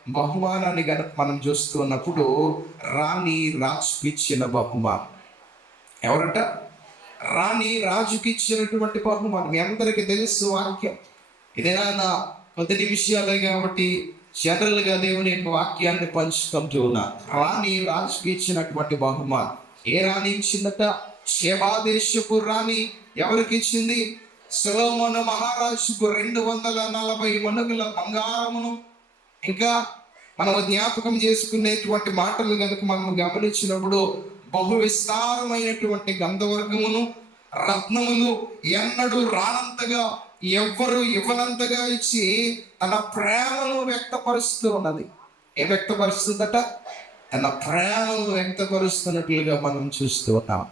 బహుమానాన్ని కనుక మనం చూస్తున్నప్పుడు రాణి రాజుకి ఇచ్చిన బహుమానం. ఎవరట? రాణి రాజుకి ఇచ్చినటువంటి బహుమానం. మీ అందరికీ తెలుసు వాక్యం. ఇదేనా కొద్ది నిమిషాలే కాబట్టి జనరల్గా దేవుని యొక్క వాక్యాన్ని పంచుకుంటూ ఉన్నారు. రాణి రాజుకి ఇచ్చినటువంటి బహుమానం. ఏ రాణి ఇచ్చిందట? షేబా దేశపు రాణి ఎవరికి ఇచ్చింది? సొలొమోను మహారాజుకు 240 మణుగుల బంగారమును, ఇంకా మనం జ్ఞాపకం చేసుకునేటువంటి మాటలు కనుక మనం గమనించినప్పుడు బహు విస్తారమైనటువంటి గంధవర్గమును, రత్నములు ఎన్నడూ రానంతగా, ఎవ్వరు ఇవ్వనంతగా ఇచ్చి తన ప్రేమను వ్యక్తపరుస్తూ ఉన్నది. ఏం వ్యక్తపరుస్తుందట? తన ప్రేమను వ్యక్తపరుస్తున్నట్లుగా మనం చూస్తూ ఉన్నాం.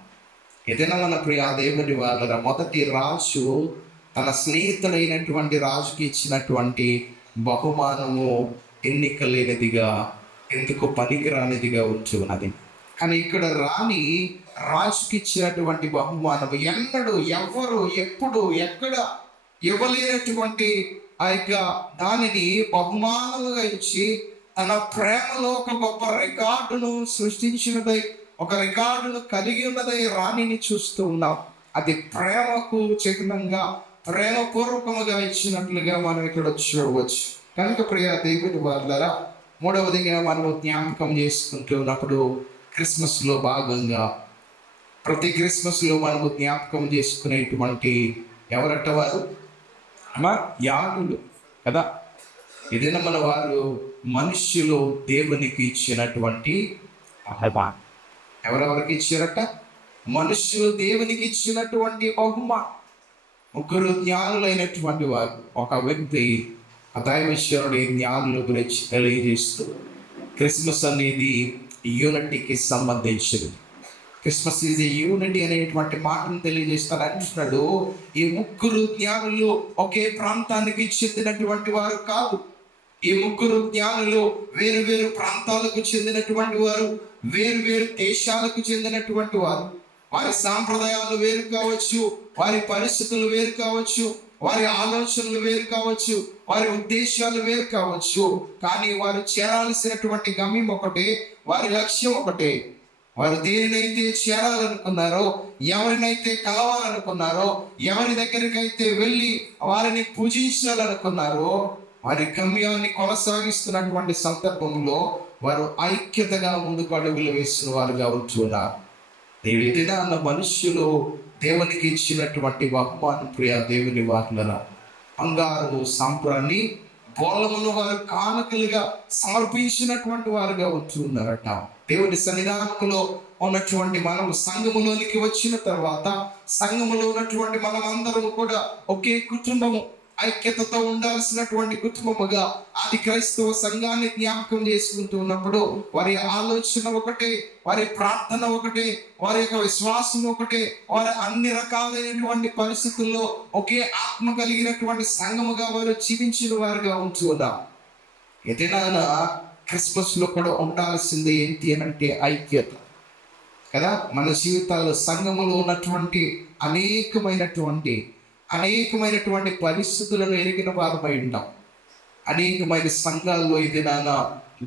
ఏదైనా మన ప్రియ దేవుని వాళ్ళ మొదటి రాజు తన స్నేహితుడైనటువంటి రాజుకి ఇచ్చినటువంటి బహుమానము ఎన్నికలేనిదిగా, ఎందుకు పనికిరానిదిగా ఉంచి ఉన్నది. కానీ ఇక్కడ రాణి రాజుకి ఇచ్చినటువంటి బహుమానం ఎన్నడూ ఎవ్వరు ఎప్పుడు ఎక్కడ ఇవ్వలేనటువంటి ఆ యొక్క దానిని బహుమానముగా ఇచ్చి తన ప్రేమలో ఒక గొప్ప రికార్డును సృష్టించినదై, ఒక రికార్డును కలిగి ఉన్నదై రాణిని చూస్తూ ఉన్నాం. అది ప్రేమకు చిహ్నంగా, ప్రేమపూర్వకముగా ఇచ్చినట్లుగా మనం ఇక్కడ చూడవచ్చు. కనుక ప్రియ దేవుని వాళ్ళరా, మూడవదిగా మనము జ్ఞాపకం చేసుకుంటున్నప్పుడు క్రిస్మస్లో భాగంగా ప్రతి క్రిస్మస్లో మనము జ్ఞాపకం చేసుకునేటువంటి ఎవరట వారు? యాగులు కదా. ఏదైనా మన వారు మనుష్యులు దేవునికి ఇచ్చినటువంటి బహుమానం. ఎవరెవరికి ఇచ్చారట? మనుష్యులు దేవునికి ఇచ్చినటువంటి బహుమానం. ముగ్గురు జ్ఞానులైనటువంటి వారు, ఒక వ్యక్తి దైవశ్వరుడి జ్ఞానుల గురించి తెలియజేస్తూ క్రిస్మస్ అనేది యూనిటీకి సంబంధించింది. క్రిస్మస్ ఈజ్ యూనిటీ అనేటువంటి మాటను తెలియజేస్తారు. అంటున్నాడు, ఈ ముగ్గురు జ్ఞానులు ఒకే ప్రాంతానికి చెందినటువంటి వారు కాదు. ఈ ముగ్గురు జ్ఞానులు వేరు వేరు ప్రాంతాలకు చెందినటువంటి వారు, వేరు వేరు దేశాలకు చెందినటువంటి వారు. వారి సాంప్రదాయాలు వేరు కావచ్చు, వారి పరిస్థితులు వేరు కావచ్చు, వారి ఆలోచనలు వేరు కావచ్చు, వారి ఉద్దేశాలు వేరు కావచ్చు. కానీ వారు చేరాల్సినటువంటి గమ్యం ఒకటే, వారి లక్ష్యం ఒకటే. వారు దేనినైతే చేరాలనుకున్నారో, ఎవరినైతే కలవాలనుకున్నారో, ఎవరి దగ్గరికైతే వెళ్ళి వారిని పూజించాలనుకున్నారో, వారి గమ్యాన్ని కొనసాగిస్తున్నటువంటి సందర్భంలో వారు ఐక్యతగా ముందుకు అడుగులు వేస్తున్న వారుగా ఉంటున్నారు. దేవుడిగా అన్న మనుష్యులు దేవునికి ఇచ్చినటువంటి బహుమానం ప్రియ దేవుని వార్లన బంగారు సాంప్రాన్ని బోళమును వారు కానుకలుగా సమర్పించినటువంటి వారుగా ఉంటున్నారట. దేవుని సన్నిధానంలో ఉన్నటువంటి మనం సంఘములోనికి వచ్చిన తర్వాత సంఘములో ఉన్నటువంటి మనమందరం కూడా ఒకే కుటుంబము, ఐక్యతతో ఉండాల్సినటువంటి కుటుంబముగా ఆది క్రైస్తవ సంఘాన్ని జ్ఞాపకం చేసుకుంటూ ఉన్నప్పుడు వారి ఆలోచన ఒకటే, వారి ప్రార్థన ఒకటే, వారి యొక్క విశ్వాసం ఒకటే, వారి అన్ని రకాలైనటువంటి పరిస్థితుల్లో ఒకే ఆత్మ కలిగినటువంటి సంఘముగా వారు జీవించిన వారుగా ఉంటున్నారు. ఏదైనా క్రిస్మస్లో కూడా ఉండాల్సింది ఏంటి అంటే ఐక్యత కదా. మన జీవితాల్లో సంఘములో ఉన్నటువంటి అనేకమైనటువంటి పరిస్థితులను ఎరిగిన వారమై ఉంటాం. అనేకమైన సంఘాల్లో ఏదైనా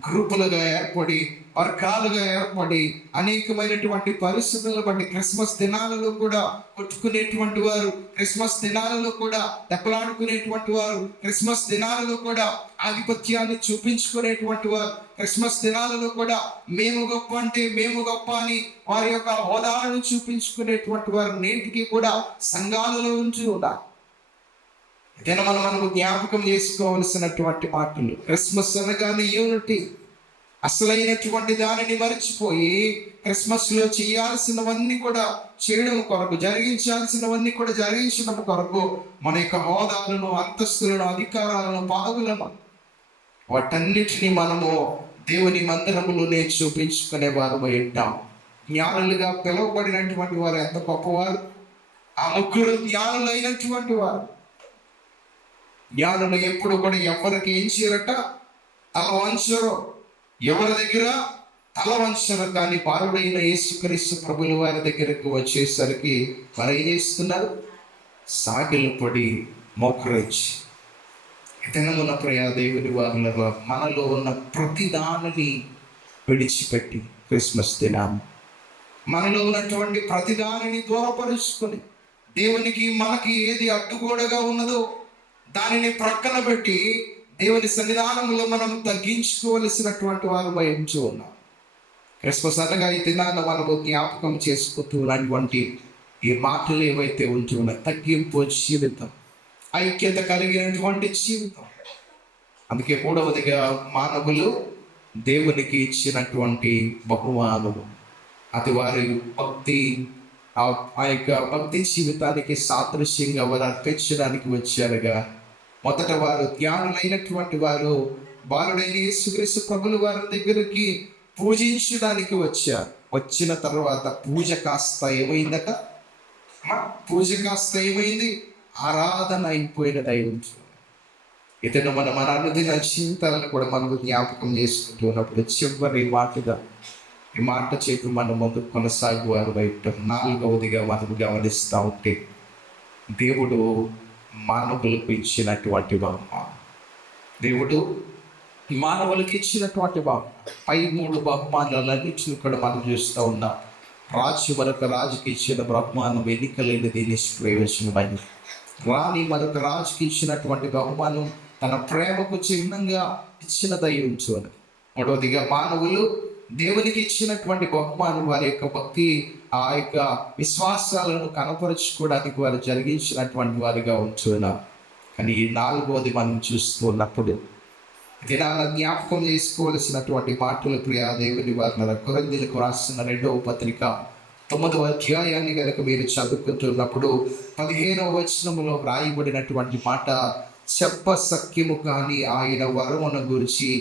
గ్రూపులుగా ఏర్పడి, వర్గాలుగా ఏర్పడి అనేకమైనటువంటి పరిస్థితులను బట్టి క్రిస్మస్ దినాలలో కూడా కొట్టుకునేటువంటి వారు, క్రిస్మస్ దినాలలో కూడా దెబ్బలాడుకునేటువంటి వారు, క్రిస్మస్ దినాలలో కూడా ఆధిపత్యాన్ని చూపించుకునేటువంటి వారు, క్రిస్మస్ దినాలలో కూడా మేము గొప్ప అంటే మేము గొప్ప అని వారి యొక్క హోదాలను చూపించుకునేటువంటి వారు నేటికి కూడా సంఘాలలో ఉంచి ఉన్నారు. ఏదైనా మనము జ్ఞాపకం చేసుకోవలసినటువంటి మాటలు, క్రిస్మస్ అనగానే యూనిటీ. అసలైనటువంటి దానిని మర్చిపోయి క్రిస్మస్లో చేయాల్సినవన్నీ కూడా చేయడం కొరకు, జరిగించాల్సినవన్నీ కూడా జరిగించడం కొరకు మన యొక్క హోదాలను, అంతస్తులను, అధికారాలను, పదవులను వాటన్నిటినీ మనము దేవుని మందిరములోనే చూపించుకునే వారమై ఉంటాం. జ్ఞానులుగా పిలువబడినటువంటి వారు ఎంత గొప్పవారు! ఆ ముగ్గురు జ్ఞానులైనటువంటి వారు. జ్ఞానులు ఎప్పుడు కూడా ఎవరికి ఏం చేయరట? తల వంచరు. ఎవరి దగ్గర తల వంచరు. కానీ బాలుడైన యేసుక్రీస్తు ప్రభుల వారి దగ్గరకు వచ్చేసరికి వారు ఏం చేస్తున్నారు? సాగిలు పడి మోకరించి. ఇతనమున ప్రియ దేవుని వారులలో మనలో ఉన్న ప్రతి దానిని విడిచిపెట్టి క్రిస్మస్ దినం మనలో ఉన్నటువంటి ప్రతి దానిని దూరపరుచుకొని దేవునికి మనకి ఏది అడ్డుగోడగా ఉన్నదో దానిని ప్రక్కన పెట్టి దేవుని సన్నిధానంలో మనం తగ్గించుకోవలసినటువంటి వారు భయించు ఉన్నాం. క్రిస్మస్ అనగా ఈ దినాన్ని మనకు జ్ఞాపకం చేసుకుంటున్నటువంటి ఈ మాటలు ఏవైతే ఉంటున్నాయి, తగ్గింపు జీవితం, ఐక్యత కలిగినటువంటి జీవితం. అందుకే మూడవదిగా మానవులు దేవునికి ఇచ్చినటువంటి బహుమానము, అది వారి భక్తి, ఆ యొక్క భక్తి జీవితానికి సాదృశ్యంగా వారు అర్పించడానికి వచ్చారుగా. మొదట వారు జ్ఞానులైనటువంటి వారు బాలుడైన యేసుక్రీస్తు ప్రభుల వారి దగ్గరికి పూజించడానికి వచ్చారు. వచ్చిన తర్వాత పూజ కాస్త ఏమైందట? పూజ కాస్త ఏమైంది? ఆరాధన అయిపోయినది అయి ఉంటుంది. ఇతను మన అనుదిన చింతలను కూడా మనకు జ్ఞాపకం చేసుకుంటున్నప్పుడు చివరి మాటగా ఈ మాట చేతి మన ముందు కొనసాగువారు బయట. నాలుగవదిగా మనం గమనిస్తూ ఉంటే, దేవుడు మానవులకు ఇచ్చినటువంటి బహుమానం, దేవుడు మానవులకు ఇచ్చినటువంటి బహుమానం. పై 3 బహుమానాలన్నింటినీ కూడా మనం చూస్తూ ఉన్నాం. రాజు మరొక రాజుకి ఇచ్చిన బహుమానం ఎన్నికలేనిది, నిష్ప్రయోజనమైనది. రాణి మరొక రాజుకి ఇచ్చినటువంటి బహుమానం తన ప్రేమకు చిహ్నంగా ఇచ్చినదై ఉంచున్నది. మూడవదిగా మానవులు దేవునికి ఇచ్చినటువంటి బహుమానం వారి యొక్క భక్తి, ఆ యొక్క విశ్వాసాలను కనపరుచుకోవడానికి వారు జరిగించినటువంటి వారిగా ఉంచున్నారు. కానీ ఈ నాలుగవది మనం చూస్తున్నప్పుడు దినాల జ్ఞాపకం చేసుకోవలసినటువంటి మాటలు ప్రియా దేవుని వారి కొరింథీయులకు రాసిన 2వ పత్రిక 9వ అధ్యాయాన్ని కనుక మీరు చదువుకుంటున్నప్పుడు 15వ వచనములో వ్రాయబడినటువంటి మాట, చెప్ప సఖ్యము కానీ ఆయన వరమును గురించి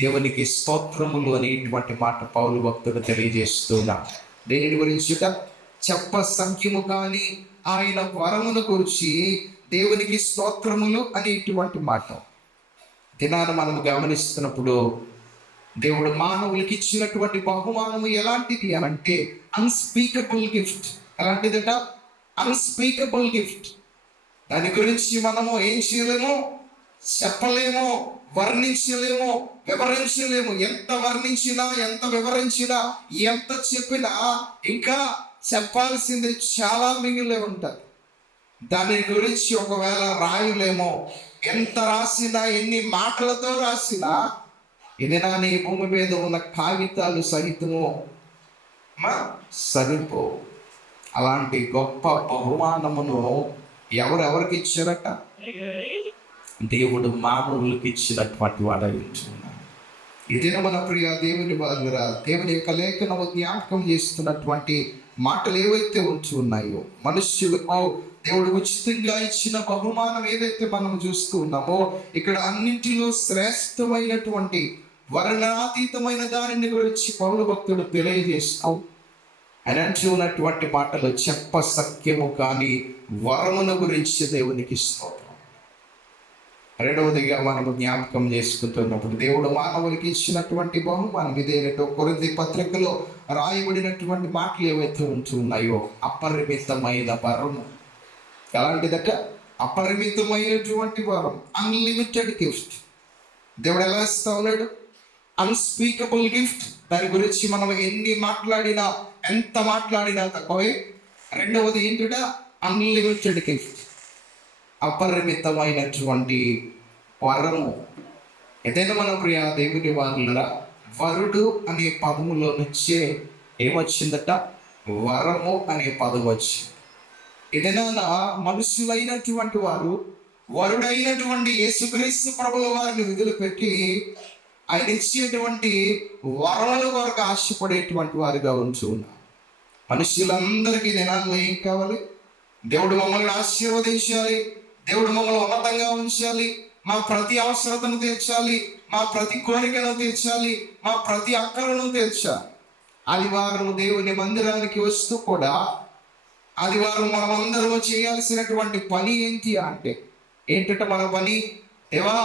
దేవునికి స్తోత్రములు అనేటువంటి మాట పౌలు భక్తుడు తెలియజేస్తున్నా. దేని గురించి? చెప్ప సఖ్యము కానీ ఆయన వరమును గురించి దేవునికి స్తోత్రములు అనేటువంటి మాట. దినాన్ని మనం గమనిస్తున్నప్పుడు దేవుడు మానవులకి ఇచ్చినటువంటి బహుమానము ఎలాంటిది అంటే అన్స్పీకబుల్ గిఫ్ట్. ఎలాంటిదట? Unspeakable gift. దాని గురించి మనము ఏం చేయలేము, చెప్పలేము, వర్ణించలేము, వివరించలేము. ఎంత వర్ణించినా, ఎంత వివరించినా, ఎంత చెప్పినా ఇంకా చెప్పాల్సింది చాలా మిగిలే ఉంటుంది. దాని గురించి ఒకవేళ రాయలేమో, ఎంత రాసినా, ఎన్ని మాటలతో రాసినా, ఏదైనా నీ భూమి మీద ఉన్న కాగితాలు సహితము సరిపో. అలాంటి గొప్ప బహుమానమును ఎవరెవరికి ఇచ్చారట? దేవుడు మానవులకు ఇచ్చినటువంటి వాడు ఉంటున్నాడు. ఇదే మన ప్రియ దేవుని వాళ్ళ దేవుని యొక్క లేఖనము జ్ఞాపకం చేస్తున్నటువంటి మాటలు ఏవైతే ఉంటున్నాయో, మనుష్యులకు దేవుడు ఉచితంగా ఇచ్చిన బహుమానం ఏదైతే మనం చూస్తూ ఉన్నామో, ఇక్కడ అన్నింటిలో శ్రేష్టమైనటువంటి వర్ణాతీతమైన దానిని గురించి పౌలు భక్తుడు తెలియజేస్తాం. అని అంటున్నటువంటి మాటలు చెప్ప సఖ్యము కానీ వరమును గురించి దేవునికి స్తోత్రం. రెండవదిగా మనము జ్ఞాపకం చేసుకుంటున్నప్పుడు దేవుడు మానవులకి ఇచ్చినటువంటి బహుమానం ఇదేనటో కొరింథీ పత్రికలో రాయబడినటువంటి మాటలు ఏవైతే ఉంటున్నాయో, అపరిమితమైన వరము. ఎలాంటిదట? అపరిమితమైనటువంటి వరం, అన్లిమిటెడ్ గిఫ్ట్. దేవుడు ఎలా ఇస్తా ఉన్నాడు? Unspeakable gift. దాని గురించి మనం ఎన్ని మాట్లాడినా, ఎంత మాట్లాడినా తక్కువే. రెండవది ఏంటిట? అన్లిమిటెడ్ గిఫ్ట్, అపరిమితమైనటువంటి వరము. ఏదైనా మన ప్రియ దేవుని వాళ్ళ వరుడు అనే పదములో నుంచే ఏమొచ్చిందట? వరము అనే పదం వచ్చింది. ఏదైనా మనుషులైనటువంటి వారు వరుడైనటువంటి యేసుక్రీస్తు ప్రభుల వారిని వదిలిపెట్టి ఆయన ఇచ్చేటువంటి వరముల వరకు ఆశపడేటువంటి వారిగా ఉంటున్నారు. మనుషులందరికీ దినాల్లో ఏం కావాలి? దేవుడు మమ్మల్ని ఆశీర్వదించాలి, దేవుడు మమ్మల్ని ఉన్నతంగా ఉంచాలి, మా ప్రతి అవసరతను తీర్చాలి, మా ప్రతి కోరికను తీర్చాలి, మా ప్రతి అక్కలను తీర్చాలి. ఆదివారం దేవుని మందిరానికి వస్తూ కూడా ఆదివారం మనమందరము చేయాల్సినటువంటి పని ఏంటి అంటే ఏంటంటే, మన పని, దేవా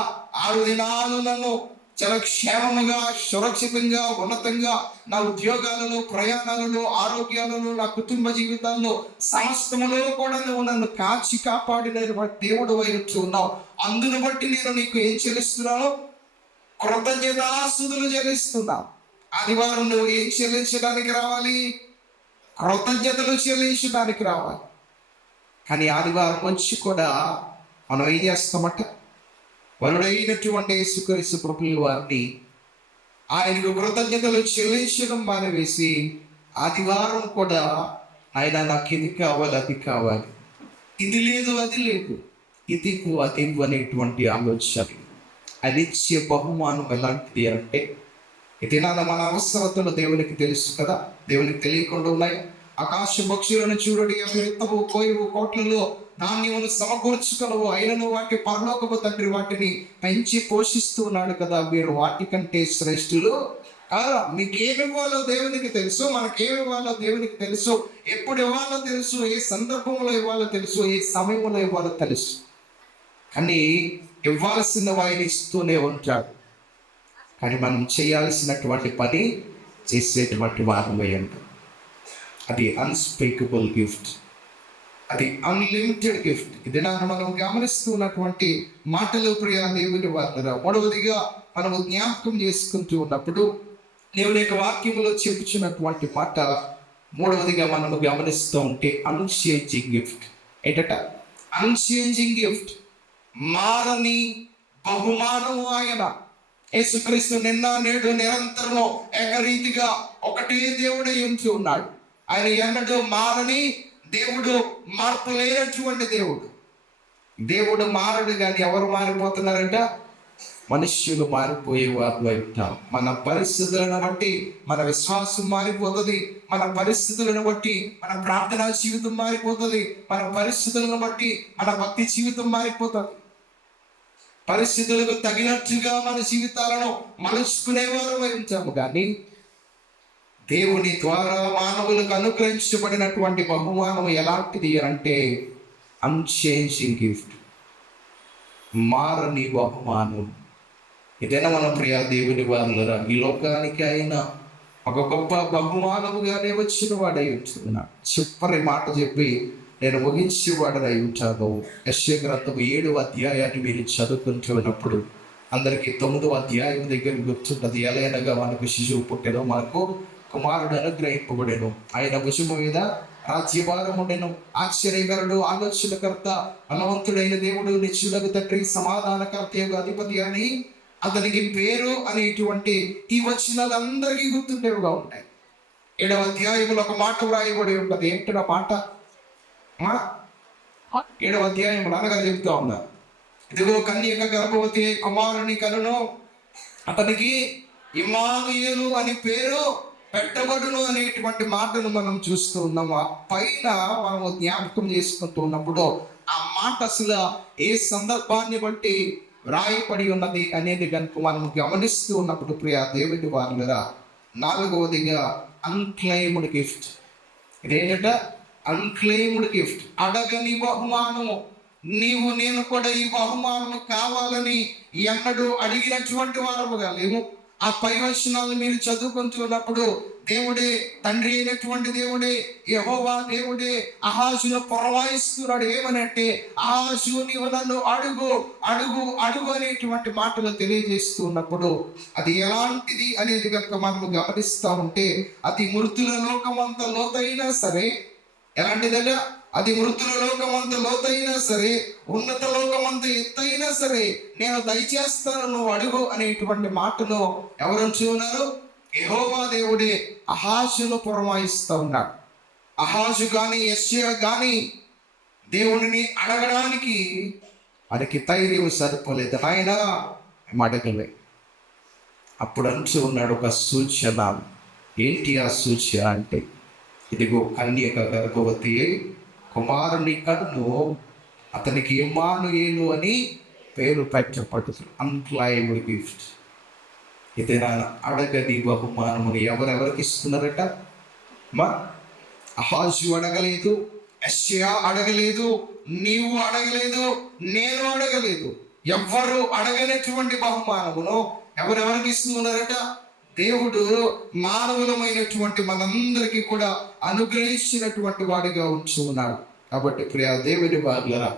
6 దినాలు నన్ను చాలా క్షేమముగా, సురక్షితంగా, ఉన్నతంగా నా ఉద్యోగాలలో, ప్రయాణాలలో, ఆరోగ్యాలలో, నా కుటుంబ జీవితాల్లో, సమస్తములో కూడా నువ్వు నన్ను కాచి కాపాడినటువంటి దేవుడు వైపు ఉన్నావు. అందును బట్టి నేను నీకు ఏం చెల్లిస్తున్నాను? కృతజ్ఞతాస్తుతులు చెల్లిస్తున్నావు. ఆదివారం నువ్వు ఏం చెల్లించడానికి రావాలి? కృతజ్ఞతలు చెల్లించడానికి రావాలి. కానీ ఆదివారం వచ్చి కూడా మనం ఏం చేస్తామట? వరుడైనటువంటి యేసుక్రీస్తు ప్రభుల వారిని ఆయనకు కృతజ్ఞతలు చెల్లించడం మానేసి ఆదివారం కూడా ఆయన నాకు ఇది కావాలి, అది కావాలి, ఇది లేదు, అది లేదు, ఇది అది అనేటువంటి ఆలోచన. అది ఇచ్చే బహుమానం ఎలాంటిది అంటే, ఇది మన అవసరతలు దేవునికి తెలుసు కదా, దేవునికి తెలియకుండా ఉన్నాయి. ఆకాశ పక్షులను చూడడి, అవి విత్తవు, కోయవు, కోట్లలో ధాన్యమును సమకూర్చుకలవు, అయినను వాటి పరలోకపు తండ్రి వాటిని పెంచి పోషిస్తూ ఉన్నాడు కదా, మీరు వాటికంటే శ్రేష్ఠులు. మీకు ఏమి ఇవ్వాలో దేవునికి తెలుసు, మనకేమి ఇవ్వాలో దేవునికి తెలుసు, ఎప్పుడు ఇవ్వాలో తెలుసు, ఏ సందర్భంలో ఇవ్వాలో తెలుసు, ఏ సమయంలో ఇవ్వాలో తెలుసు. కానీ ఇవ్వాల్సిన వాయిని ఇస్తూనే ఉంటాడు. కానీ మనం చేయాల్సినటువంటి పని చేసేటువంటి వారమే అంటారు. అది అన్స్పీకబుల్ గిఫ్ట్, అది అన్లిమిటెడ్ గిఫ్ట్. ఇది మనం గమనిస్తున్నటువంటి మాటలు ప్రియ దేవుని వారు. మూడవదిగా మనము జ్ఞాపకం చేసుకుంటూ ఉన్నప్పుడు దేవుని యొక్క వాక్యంలో చెప్పుచున్నటువంటి మాట, మూడవదిగా మనము గమనిస్తూ ఉంటే అన్చేంజింగ్ గిఫ్ట్. ఏంటట? అన్చేంజింగ్ గిఫ్ట్, మారని బహుమానము ఆయన. యేసుక్రీస్తు నిన్న నేడు నిరంతరము ఏకరీతిగా ఒకటే దేవుడై ఉంటూ ఉన్నాడు. ఆయన ఎన్నడూ మారని దేవుడు, మార్పు లేనటువంటి దేవుడు. దేవుడు మారడు, కానీ ఎవరు మారిపోతున్నారంట? మనుష్యులు మారిపోయేవారు అవుతాం. మన పరిస్థితులను బట్టి మన విశ్వాసం మారిపోతుంది, మన పరిస్థితులను బట్టి మన ప్రార్థనా జీవితం మారిపోతుంది, మన పరిస్థితులను బట్టి మన భక్తి జీవితం మారిపోతుంది. పరిస్థితులకు తగినట్టుగా మన జీవితాలను మలుచుకునేవారు ఉంటాము. కానీ దేవుని ద్వారా మానవులకు అనుగ్రహించబడినటువంటి బహుమానం ఎలాంటిది అంటే అన్చేంజింగ్ గిఫ్ట్, మారని బహుమానం. ఇదైనా మన ప్రియ దేవుని వారులరా, ఈ లోకానికి అయినా ఒక గొప్ప బహుమానముగానే వచ్చిన వాడై ఉంటున్నాడు. చివరి మాట చెప్పి నేను ముగించేవాడనై ఉంటాను. యెషయా గ్రంథం 7వ అధ్యాయాన్ని మీరు చదువుకుంటున్నప్పుడు అందరికీ 9వ అధ్యాయం దగ్గర గుర్తుంటుంది. ఎలాగనగా మనకు శిశువు పుట్టెను, మనకు కుమారుడు అనుగ్రహింపబడెను, ఆయన భుజము మీద రాజ్యభారం ఉండెను, ఆశ్చర్యకరుడు, ఆలోచనకర్త, బలవంతుడైన దేవుడు, నిత్యులకు తండ్రి, సమాధానకర్త, అధిపతి అని అతనికి పేరు అనేటువంటి ఈ వచనాలందరికీ గుర్తుండేవిగా ఉంటాయి. 7వ అధ్యాయంలో ఒక మాట వ్రాయబడి ఉంటుంది. ఏంటో మాట? 7వ అధ్యాయంలో అనగా చెబుతా ఉన్నారు, ఇదిగో కన్యక గర్భవతి కుమారుని కనును, అతనికి ఇమ్మానుయేలు అని పేరు పెట్టబడును అనేటువంటి మాటను మనం చూస్తూ ఉన్నాము. ఆ పైన మనము జ్ఞాపకం చేసుకుంటూ ఉన్నప్పుడు ఆ మాట అసలు ఏ సందర్భాన్ని బట్టి రాయపడి ఉన్నది అనేది కనుక మనం గమనిస్తూ ఉన్నప్పుడు ప్రియ దేవుడి వారులరా, 4వదిగా అన్క్లెయిమ్డ్ గిఫ్ట్. ఇదేంట? అన్క్లెయిమ్డ్ గిఫ్ట్, అడగని బహుమానము. నీవు నేను కూడా ఈ బహుమానము కావాలని ఎన్నడూ అడిగినటువంటి వారముగా లేము. ఆ పై వచనాలు మీరు చదువుకుంటున్నప్పుడు దేవుడే, తండ్రి అయినటువంటి దేవుడే, యెహోవా దేవుడే అహాజును పురవాయిస్తున్నాడు. ఏమనంటే, అహాజు నీవు నన్ను అడుగు అడుగు అడుగు అనేటువంటి మాటలు తెలియజేస్తూ ఉన్నప్పుడు అది ఎలాంటిది అనేది కనుక మనం గమనిస్తూ ఉంటే, అది మృతుల లోకమంత లోతైనా సరే, ఎలాంటిదట? అది మృతుల లోకమంత లోతైనా సరే, ఉన్నత లోకమంత ఎత్తైనా సరే, నేను దయచేస్తాను, నువ్వు అడుగు అనేటువంటి మాటను ఎవరు ఉన్నారు? యెహోవా దేవుడే అహాజును పురమాయిస్తూ ఉన్నాడు. అహాజు కానీ యెషయా కానీ దేవుడిని అడగడానికి వారికి ధైర్యం సరిపోలేదు. ఆయన అడగలే. అప్పుడు అంటూ ఉన్నాడు ఒక సూచన. ఏంటి ఆ సూచన అంటే, ఇదిగో కన్యక గర్భవతి కుమారుని కన్ను, అతనికి ఇమ్మానుయేలు అని పేరు పెట్టబడుతుంది. Unclaimed gift. ఇది అడగని బహుమానముని ఎవరెవరికి ఇస్తున్నారట? అహాజు అడగలేదు, యెషయా అడగలేదు, నీవు అడగలేదు, నేను అడగలేదు. ఎవ్వరు అడగనటువంటి బహుమానమును ఎవరెవరికి ఇస్తున్నారట? దేవుడు మానవులమైనటువంటి మనందరికీ కూడా అనుగ్రహించినటువంటి వాడిగా ఉంటూ ఉన్నాడు. కాబట్టి ప్రియ దేవుని వారులరా,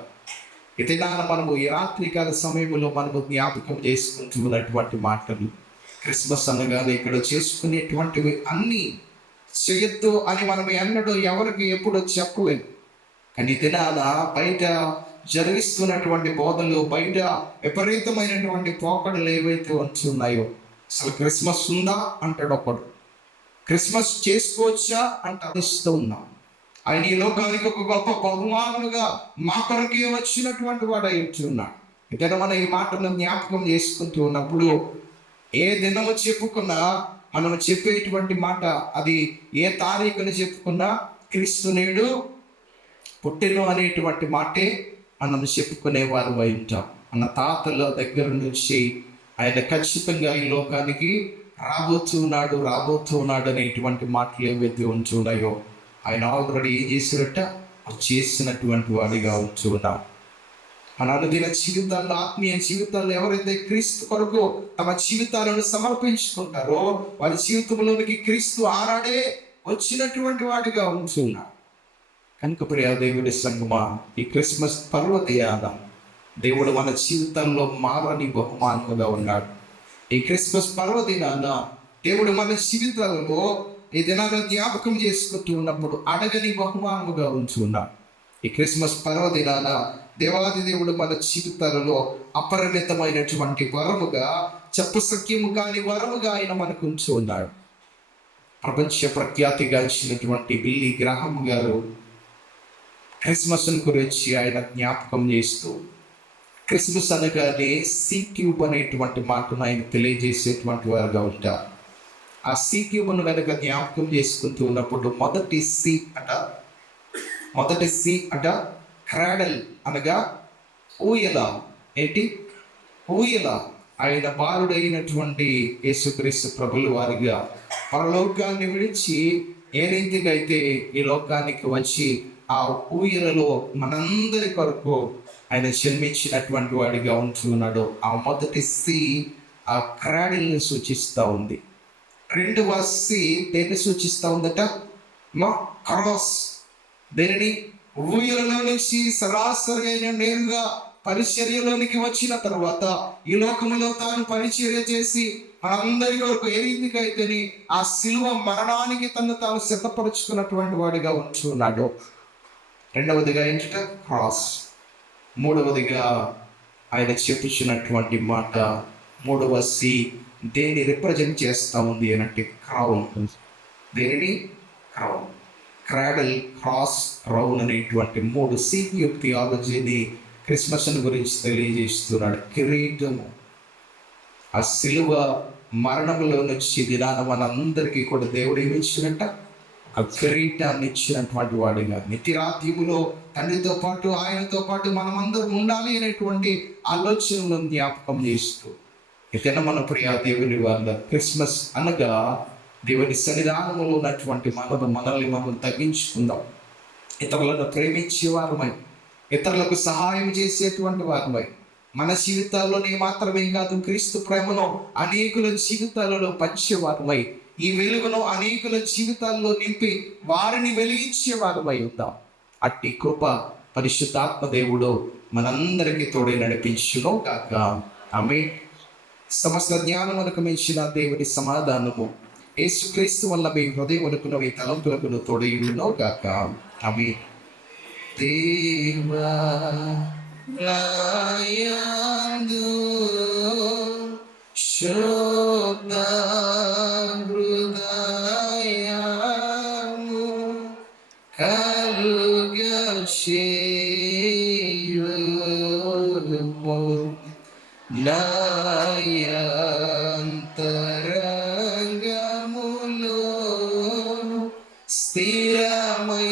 ఇది మనము ఈ రాత్రికాల సమయంలో మనము జ్ఞాపకం చేసుకుంటున్నటువంటి మాటలు, క్రిస్మస్ అనగానే ఇక్కడ చేసుకునేటువంటివి అన్నీ చేయొద్దు అని మనం ఎన్నడూ ఎవరికి ఎప్పుడూ చెప్పలేదు. కానీ దినాన బయట జరిగిస్తున్నటువంటి బోధనలు, బయట విపరీతమైనటువంటి పోకడలు ఏవైతే ఉంటున్నాయో, అసలు క్రిస్మస్ ఉందా అంటాడు ఒకడు, క్రిస్మస్ చేసుకోవచ్చా అంటే ఇస్తూ ఉన్నాం. ఆయన ఈ లోకానికి ఒక గొప్ప బహుమానుగా మా కొరకే వచ్చినటువంటి వాడు అయి ఉన్నాడు. ఇతను మనం ఈ మాటను జ్ఞాపకం చేసుకుంటూ ఉన్నప్పుడు ఏ దినము చెప్పుకున్నా మనం చెప్పేటువంటి మాట, అది ఏ తారీఖుని చెప్పుకున్నా క్రీస్తు నేడు పుట్టెను అనేటువంటి మాటే మనం చెప్పుకునేవారు అయి ఉంటాం. మన తాతల దగ్గర నుంచి ఆయన ఖచ్చితంగా ఈ లోకానికి రాబోతున్నాడు అనేటువంటి మాటలు ఏవైతే ఉంచున్నాయో ఆయన ఆల్రెడీ ఏం చేసినట్ట చేసినటువంటి వాడిగా ఉంచున్నాం. మన అనుదిన జీవితాల్లో, ఆత్మీయ జీవితాల్లో ఎవరైతే క్రీస్తు కొరకు తమ జీవితాలను సమర్పించుకుంటారో వారి జీవితంలోనికి క్రీస్తు ఆనాడే వచ్చినటువంటి వాడిగా ఉంచున్నాం. కనుక ప్రియ దేవుడి సంగమా, ఈ క్రిస్మస్ పర్వదినాన దేవుడు మన జీవితంలో మారని బహుమానముగా ఉన్నాడు. ఈ క్రిస్మస్ పర్వదినాన దేవుడు మన జీవితాలలో ఈ దినాన్ని జ్ఞాపకం చేసుకుంటూ ఉన్నప్పుడు అడగని బహుమానముగా ఉంచున్నాడు. ఈ క్రిస్మస్ పర్వదినాన దేవాది దేవుడు మన జీవితాలలో అపరిమితమైనటువంటి వరముగా, చెప్పసఖ్యము కాని వరముగా ఆయన మనకు ఉంచు ఉన్నాడు. ప్రపంచ ప్రఖ్యాతిగాంచినటువంటి బిల్లీ గ్రాహం గారు క్రిస్మస్ గురించి ఆయన జ్ఞాపకం చేస్తూ, క్రిస్మస్ అనగానే C³ అనేటువంటి మాటను ఆయన తెలియజేసేటువంటి వారుగా ఉంటారు. ఆ C³ కనుక జ్ఞాపకం చేసుకుంటూ ఉన్నప్పుడు మొదటి సి అంట క్రాడల్ అనగా ఊయల. ఏంటి ఊయల? ఆయన బాలుడైనటువంటి యేసుక్రీస్తు ప్రభుల వారిగా పరలోకాన్ని విడిచి ఏ రీతిగా అయితే ఈ లోకానికి వచ్చి ఆ ఊయలలో మనందరి కొరకు ఆయన జన్మించినటువంటి వాడిగా ఉంటున్నాడు. ఆ మొదటి సి ఆ క్రాడల్ని సూచిస్తూ ఉంది. రెండవ సి దేన్ని సూచిస్తూ ఉందట? క్రాస్. దేనిని? ఊయలలో నుంచి సరాసరి అయిన నేరుగా పరిచర్యలోనికి వచ్చిన తర్వాత ఈ లోకంలో తాను పరిచర్య చేసి మనందరి వరకు ఏ రీతిగా అయితే ఆ శిలువ మరణానికి తాను సిద్ధపరుచుకున్నటువంటి వాడిగా ఉంటున్నాడు. రెండవదిగా ఏంటంటే క్రాస్. మూడవదిగా ఆయన చెప్పుచున్నటువంటి మాట, మూడవ సి దేని రిప్రజెంట్ చేస్తూ ఉంది అంటే క్రౌన్. దేనిని? క్రౌన్. క్రాడల్, క్రాస్, క్రౌన్ అనేటువంటి 3 C³ థియాలజీని క్రిస్మస్ గురించి తెలియజేస్తున్నాడు. కిరీటము, ఆ సిలువ మరణంలో నుంచి దినాన మనందరికీ కూడా దేవుడు ఏమి ఇచ్చినట్ట? ఆ కిరీటాన్ని ఇచ్చినటువంటి వాడిగా, నిత్యరాత్యములో తండ్రితో పాటు ఆయనతో పాటు మనమందరం ఉండాలి అనేటువంటి ఆలోచనలను జ్ఞాపకం చేస్తూ, ఇతను మన ప్రియ దేవుని వాళ్ళ క్రిస్మస్ అనగా దేవుని సన్నిధానంలో ఉన్నటువంటి మనల్ని మనం తగ్గించుకుందాం. ఇతరులను ప్రేమించే వారమై, ఇతరులకు సహాయం చేసేటువంటి వారమై, మన జీవితాల్లోనే మాత్రమే కాదు క్రీస్తు ప్రేమను అనేకుల జీవితాలలో పంచేవారమై, ఈ వెలుగును అనేకుల జీవితాల్లో నింపి వారిని వెలిగించే వారమై ఉందాం. అట్టి కృప పరిశుద్ధాత్మ దేవుడు మనందరికీ తోడే నడిపించును కాక. ఆమేన్. సమస్త జ్ఞానమునకు మించిన దేవుని సమాధానము యేసుక్రీస్తు వల్ల మీ హృదయమునకును మీ తలంపులకును తోడయును గాక. ఆమేన్. దేవా నాయందు శుద్ధ హృదయము కలుగచేయుము నాయంతరంగములో స్థిరమైన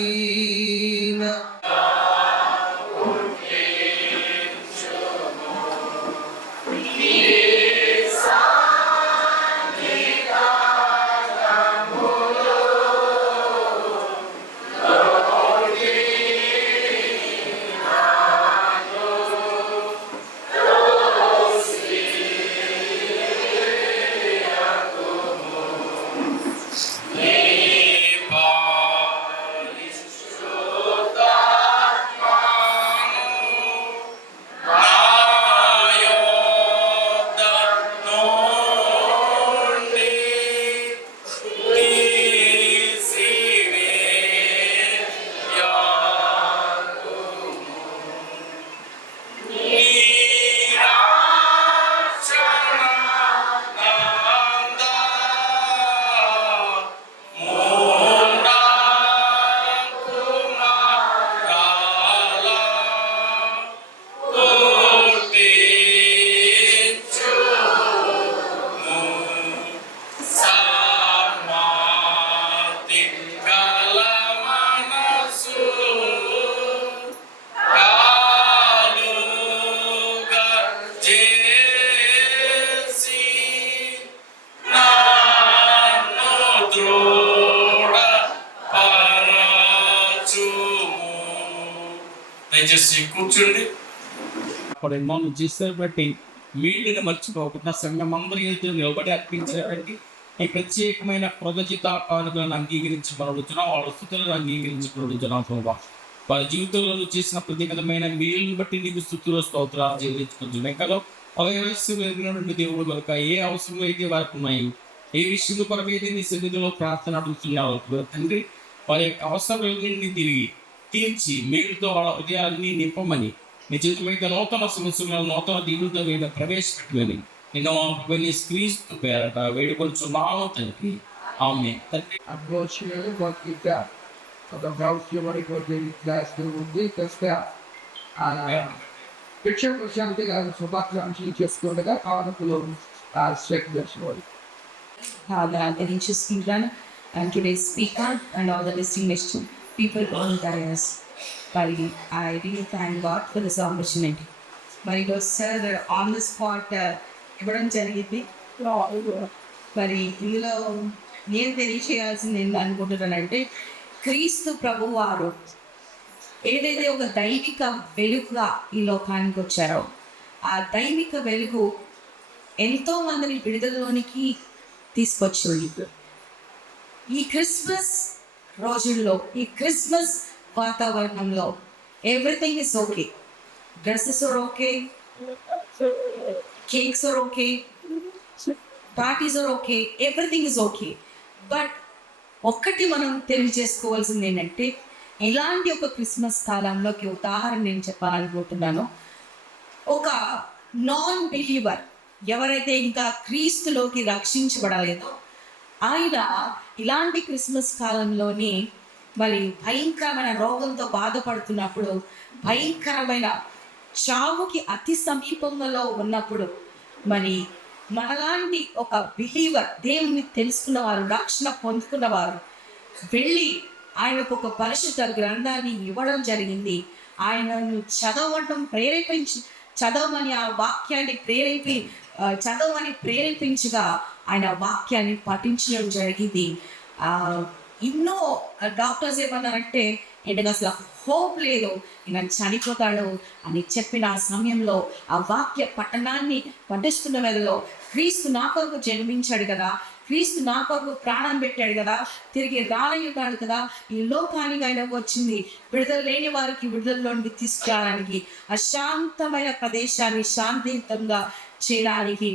దయచేసి కూర్చోండి. అప్పుడు మనం చేస్తే బట్టి వీళ్ళని మర్చిపోకుండా సంఘం అందరూ ఏదో నిలబడి అర్పించారండి. ఈ ప్రత్యేకమైన ప్రగజిత కానుకలను అంగీకరించి మనం వాళ్ళ స్థుతులను అంగీకరించుకుంటున్నాం. వారి జీవితంలో చేసిన ప్రత్యేకమైన మేలుని బట్టి నీకు స్థుతులు స్తోత్రాలు చెల్లించుకుంటున్నాయి కదా. అవయవస్సు నుండి దేవుడు కనుక ఏ అవసరం అయితే వారికి ఉన్నాయి, ఏ విషయం కొరకైతే నీ సన్నిధిలో ప్రార్థన అడుగుతున్నావు తండ్రి, వారి యొక్క అవసరాలన్నింటినీ తిరిగి తీర్చి మేలుతో వాళ్ళ హృదయాన్ని నింపమని నిజమైతే నూతన సమస్యలను నూతన దీవులతో మీద ప్రవేశపెట్టుకొని నిన్ను క్రీస్తు పేరట వేడుకొంచున్నాను తండ్రి. ఆమె తండ్రి Approaching what we got. So the house you want to go to class to read the stuff. And picture was something I was about to actually just go to that article of check this one. Father, Anthony's Stephen, and today's speaker, and all the distinguished people on the dais. But I really thank God for this opportunity. But it was on the spot, ఇవ్వడం జరిగింది. మరి ఇందులో నేను తెలియచేయాల్సింది ఏంటి అనుకుంటున్నానంటే, క్రీస్తు ప్రభువారు ఏదైతే ఒక దైవిక వెలుగుగా ఈ లోకానికి వచ్చారో, ఆ దైవిక వెలుగు ఎంతో మందిని విడుదలలోనికి తీసుకొచ్చింది. ఈ క్రిస్మస్ రోజుల్లో, ఈ క్రిస్మస్ వాతావరణంలో everything is okay. Dresses are okay, cakes are okay, parties are okay, everything is okay. But ఒక్కటి మనం తెలియజేసుకోవాల్సింది ఏంటంటే, ఇలాంటి ఒక క్రిస్మస్ కాలంలోకి ఉదాహరణ నేను చెప్పాలనుకుంటున్నాను. ఒక నాన్ బిలీవర్ ఎవరైతే ఇంకా క్రీస్తులోకి రక్షించబడలేదో ఆయన ఇలాంటి క్రిస్మస్ కాలంలోనే మరి భయంకరమైన రోగంతో బాధపడుతున్నప్పుడు, భయంకరమైన చావుకి అతి సమీపంలో ఉన్నప్పుడు, మరి మనలాంటి ఒక బిలీవర్, దేవుని తెలుసుకున్నవారు, రక్షణ పొందుకున్నవారు వెళ్ళి ఆయనకు ఒక పరిశుద్ధ గ్రంథాన్ని ఇవ్వడం జరిగింది. ఆయనను చదవమని ఆ వాక్యాన్ని చదవమని ప్రేరేపించగా ఆయన వాక్యాన్ని పఠించడం జరిగింది. ఎన్నో డాక్టర్స్ ఏమన్నారంటే, ఏంటంటే అసలు హోప్ లేదు, ఈయన చనిపోతాడు అని చెప్పిన ఆ సమయంలో ఆ వాక్య పట్టణాన్ని పఠిస్తున్న వేళలో, క్రీస్తు నా కొరకు జన్మించాడు కదా, క్రీస్తు నా కొరకు ప్రాణం పెట్టాడు కదా, తిరిగి రానయ్యాడు కదా, ఈ లోకానికి ఆయన వచ్చింది విడుదల లేని వారికి విడుదలలోనికి తీసుకురావడానికి, అశాంతమైన ప్రదేశాన్ని శాంతియుతంగా చేయడానికి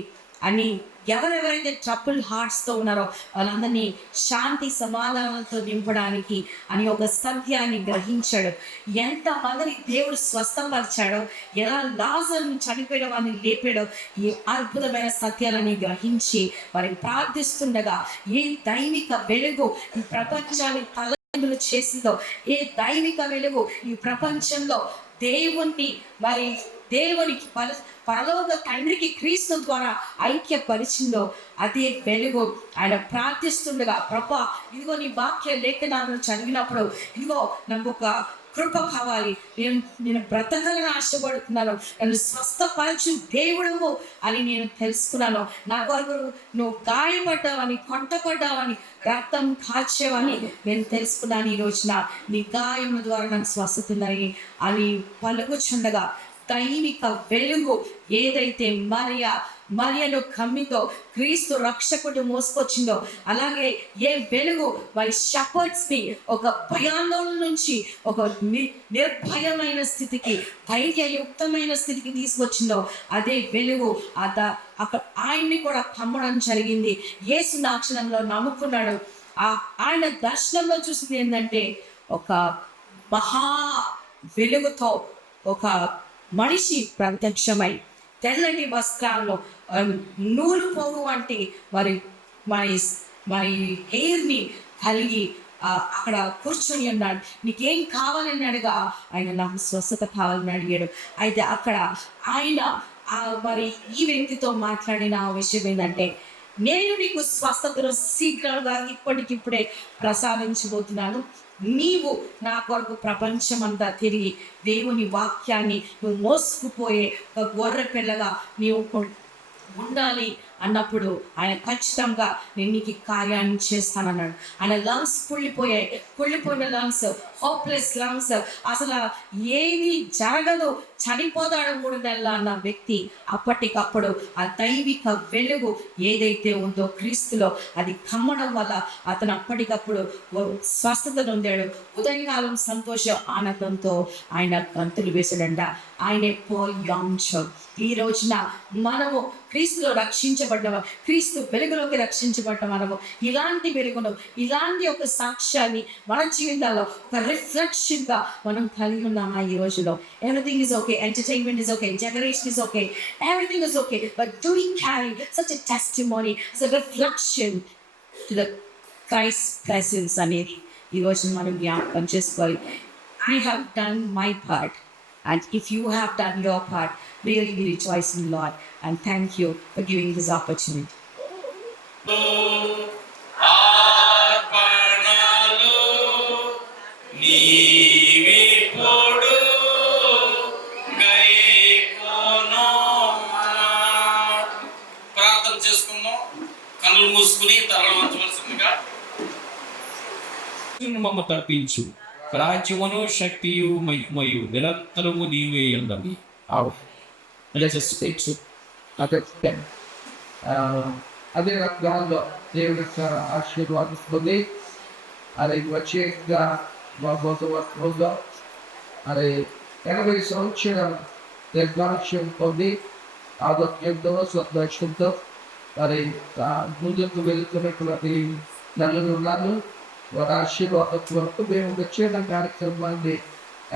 అని ఎవరెవరైతే ట్రబుల్ హార్ట్స్తో ఉన్నారో వాళ్ళందరినీ శాంతి సమాధానాలతో నింపడానికి అని ఒక సత్యాన్ని గ్రహించాడు. ఎంతమందిని దేవుడు స్వస్థపరిచాడో, ఎలా లాజరును చనిపోయిన వారిని లేపాడో, ఈ అద్భుతమైన సత్యాలని గ్రహించి మరి ప్రార్థిస్తుండగా, ఏ దైవిక వెలుగు ఈ ప్రపంచాన్ని తలకిందులు చేసిందో, ఏ దైవిక వెలుగు ఈ ప్రపంచంలో దేవునికి పరలోక తండ్రికి క్రీస్తు ద్వారా ఐక్యపరిచిందో అదే వెలుగు ఆయన ప్రార్థిస్తుండగా, ప్రభా ఇదిగో నీ వాక్య లేఖనాలను చదివినప్పుడు ఇదిగో నాకు ఒక కృప కావాలి, నేను బ్రతకాలని ఆశపడుతున్నాను, నన్ను స్వస్థపరచు దేవుడవు అని నేను తెలుసుకున్నాను. నా కొరకు నువ్వు గాయపడ్డావని, కొట్టపడ్డావని, రక్తం కాల్చేవని నేను తెలుసుకున్నాను. ఈ రోజున నీ గాయముల ద్వారా నాకు స్వస్థతుందని అని పలుకుచుండగా, దైవిక వెలుగు ఏదైతే మరియను కమ్మిందో, క్రీస్తు రక్షకుడు మోసుకొచ్చిందో, అలాగే ఏ వెలుగు మరి షెపర్డ్స్ని ఒక భయాందోళన నుంచి ఒక నిర్భయమైన స్థితికి, ధైర్యయుక్తమైన స్థితికి తీసుకొచ్చిందో అదే వెలుగు అక్కడ ఆయన్ని కూడా కమ్మడం జరిగింది. యేసు నాక్షణంలో నమ్ముకున్నాడు. ఆయన దర్శనంలో చూసింది ఏంటంటే, ఒక మహా వెలుగుతో ఒక మనిషి ప్రత్యక్షమై తెల్లని వస్త్రాల్లో నూలు పోగు వంటి మరి హెయిర్ని కలిగి అక్కడ కూర్చొని ఉన్నాడు. నీకేం కావాలని అడిగా ఆయన నాకు స్వస్థత కావాలని అడిగాడు. అయితే అక్కడ ఆయన మరి ఈ వ్యక్తితో మాట్లాడిన విషయం ఏంటంటే, నేను నీకు స్వస్థతను శీఘ్రంగా ఇప్పటికిప్పుడే ప్రసాదించబోతున్నాను. నీవు నా కొరకు ప్రపంచమంతా తిరిగి దేవుని వాక్యాన్ని నువ్వు మోసుకుపోయే ఒక గొర్రె పిల్లగా నీవు ఉండాలి అన్నప్పుడు ఆయన ఖచ్చితంగా నేను నీకు ఈ కార్యాన్ని చేస్తానన్నాడు. ఆయన లంగ్స్ కుళ్ళిపోయిన లంగ్స్, హోప్లెస్ లంగ్స్, అసలు ఏది జరగదు, చనిపోతాడు 3 నెలలు అన్న వ్యక్తి అప్పటికప్పుడు ఆ దైవిక వెలుగు ఏదైతే ఉందో క్రీస్తులో అది కమ్మడం వల్ల అతను అప్పటికప్పుడు స్వస్థత పొందాడు. ఉదయకాలం సంతోషం ఆనందంతో ఆయన గంతులు వేసాడంట. ఆయనే పోల్ యాంగ్. ఈ రోజున మనము క్రీస్తులో రక్షించబడ్డ, క్రీస్తు వెలుగులోకి రక్షించబడ్డ మనము ఇలాంటి వెలుగును, ఇలాంటి ఒక సాక్ష్యాన్ని మన జీవితాల్లో ఒక రిఫ్లెక్షన్ గా మనం కలిగి ఉన్నామా ఈ రోజులో? Everything is okay, entertainment is okay, generation is okay, everything is okay, but do you carry such a testimony, such a reflection to the Christ presence అనేది ఈ రోజు మనం జ్ఞాపకం చేసుకోవాలి. I have done my part, and if you have done your part, really we rejoice in the Lord, and thank you for giving this opportunity. ప్రార్థన చేసుకుందాం. కళ్ళు మూసుకుని తరలి వంచవలసిందిగా. మమ్మ తప్పించు, రాజ్యమును శక్తియు మహిమయు నిరంతరము నీవే యందవి. అదే రంగాల్లో దేవుడి ఆశీర్వాదిస్తుంది. అది వచ్చేగా మా కోసం వస్తుందో అది 80 సంవత్సరాలు నిర్దాక్ష్యం పొంది ఆరోగ్యంతో సంతోషంతో మరి ముందుకు వెళ్తున్నటువంటి నలుగురు ఉన్నారు. వారి ఆశీర్వాదం వరకు మేము వచ్చేట కార్యక్రమాన్ని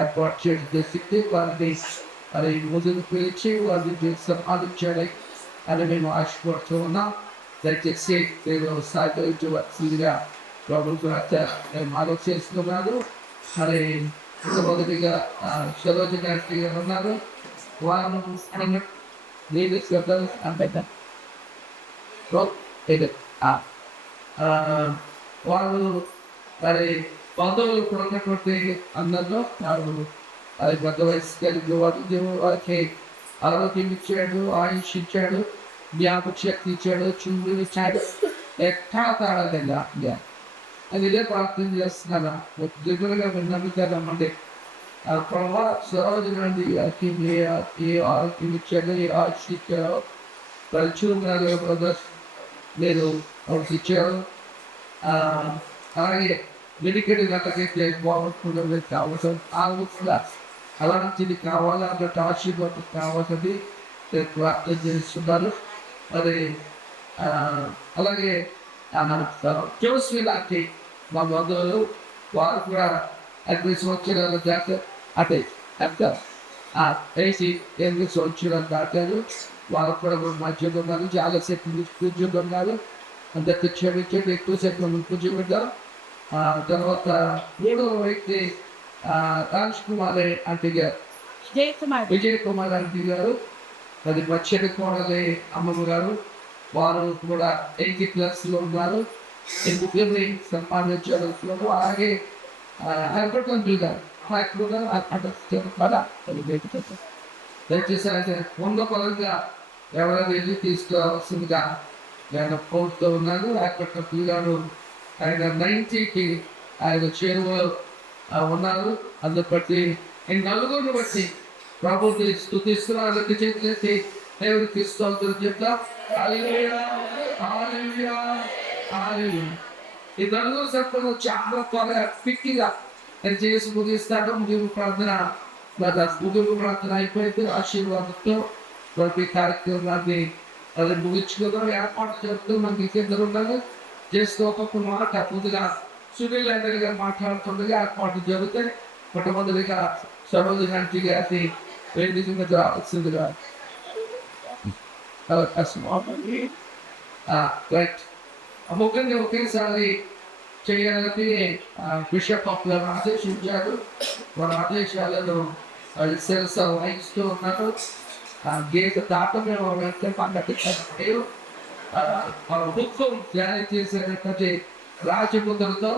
ఏర్పాటు చేయడం జరిగింది. వారిని మరి ముందుకు పిలిచి వారిని సమాధించాలి అని మేము ఆశపడుతూ ఉన్నాం. దయచేసి నేను సహకరించవలసిందిగా ప్రభుత్వం మేము ఆలోచిస్తున్నాను. మరి మొదటిగా సరోజ గారి గారు ఉన్నారు. వారు వాళ్ళు మరి బంధువులు ఉన్నటువంటి అందరిలో వారు అది పెద్ద వయసు కలిగిన వారు దేవుడు వారికి ఆరోగ్యం ఇచ్చాడు, ఆయుష్ ఇచ్చాడు, జ్ఞాపక శక్తి ఇచ్చాడు, చూడు ఇచ్చాడు. ఎక్కడా తాడలేదా అది ఇదే ప్రార్థన చేస్తున్నాను. దగ్గరగా నమ్ముతారమ్మండి. ఆ ప్రభావ సరోజనండి ఏ ఆరోగ్యం ఇచ్చాడో, ఏ ఆయుష్ ఇచ్చాడో పరిచూరు బ్రదర్స్ మీరు వాళ్ళకి ఇచ్చారు. అలాగే మెడికల్ గంటకైతే బాగుంటుంది కావాల్సిన ఆలోచన అలాంటిది కావాలి, అన్నట్టు ఆశీర్వాదం కావాలని నేను ప్రార్థన చేస్తున్నాను. మరి అలాగే చూసి లాంటి మా బంధువులు వారు కూడా 80 సంవత్సరాల దాకా అంటే వేసి 8 సంవత్సరాలు దాటారు. వారు కూడా మధ్యలో ఉన్నారు, చాలా సేపు కూర్చొని ఉన్నారు. అందరికి క్షమించండి, ఎక్కువసేపు కూర్చోబెట్టారు. తర్వాత 3వ వ్యక్తి రాజ్ కుమార్ ఆంటీ గారు, విజయ్ కుమార్ ఆంటీ గారు, అది మచ్చడి కోడలి అమ్మమ్మ గారు. వారు కూడా 80+ ఉన్నారు. ఎందుకంటే సంపాదించారు. అలాగే దయచేసి అయితే ముందు పరంగా ఎవరైనా వెళ్ళి తీసుకురావాల్సిందిగా నేను కోరుతూ ఉన్నాను. అక్కడ పిల్లలు ఆయన 90కి ఆయన చేరువలో ఉన్నారు. అందుకు బట్టి ఈ నలుగురిని బట్టి ప్రభుత్వం స్తుతిస్తున్నారు. చేతి దేవుడికి స్తోత్రం చెప్తాం. ఈ నలుగురు సత్వం చాలా త్వరగా క్విక్గా నేను చేసి ముగిస్తాను. ముగింపు ప్రార్థన అయిపోయింది. ఆశీర్వాదంతో ప్రతి కార్యక్రమాన్ని అది ముగించుకుందాం. ఏర్పాటు చేస్తూ మనకి ఇద్దరు ఉండాలి. చేస్తూ ఒక్కొక్క మాట ముందుగా సునీల్ అన్నయ్య గారు మాట్లాడుతుండగా ఏర్పాటు జరుగుతాయి. మొట్టమొదటిగా సరోజ గారి గారి వేదిక మీద రావాల్సిందిగా ముఖ్యంగా ఒకేసారి చేయాలని బిషప్ ఆఫ్ ఆదేశించారు. వాళ్ళ ఆదేశాలను శిరస వహిస్తూ ఉన్నారు. గీత దాటమే వెంటనే పండగ వాళ్ళ బుక్ జారీ చేసేటటువంటి రాజముద్రతో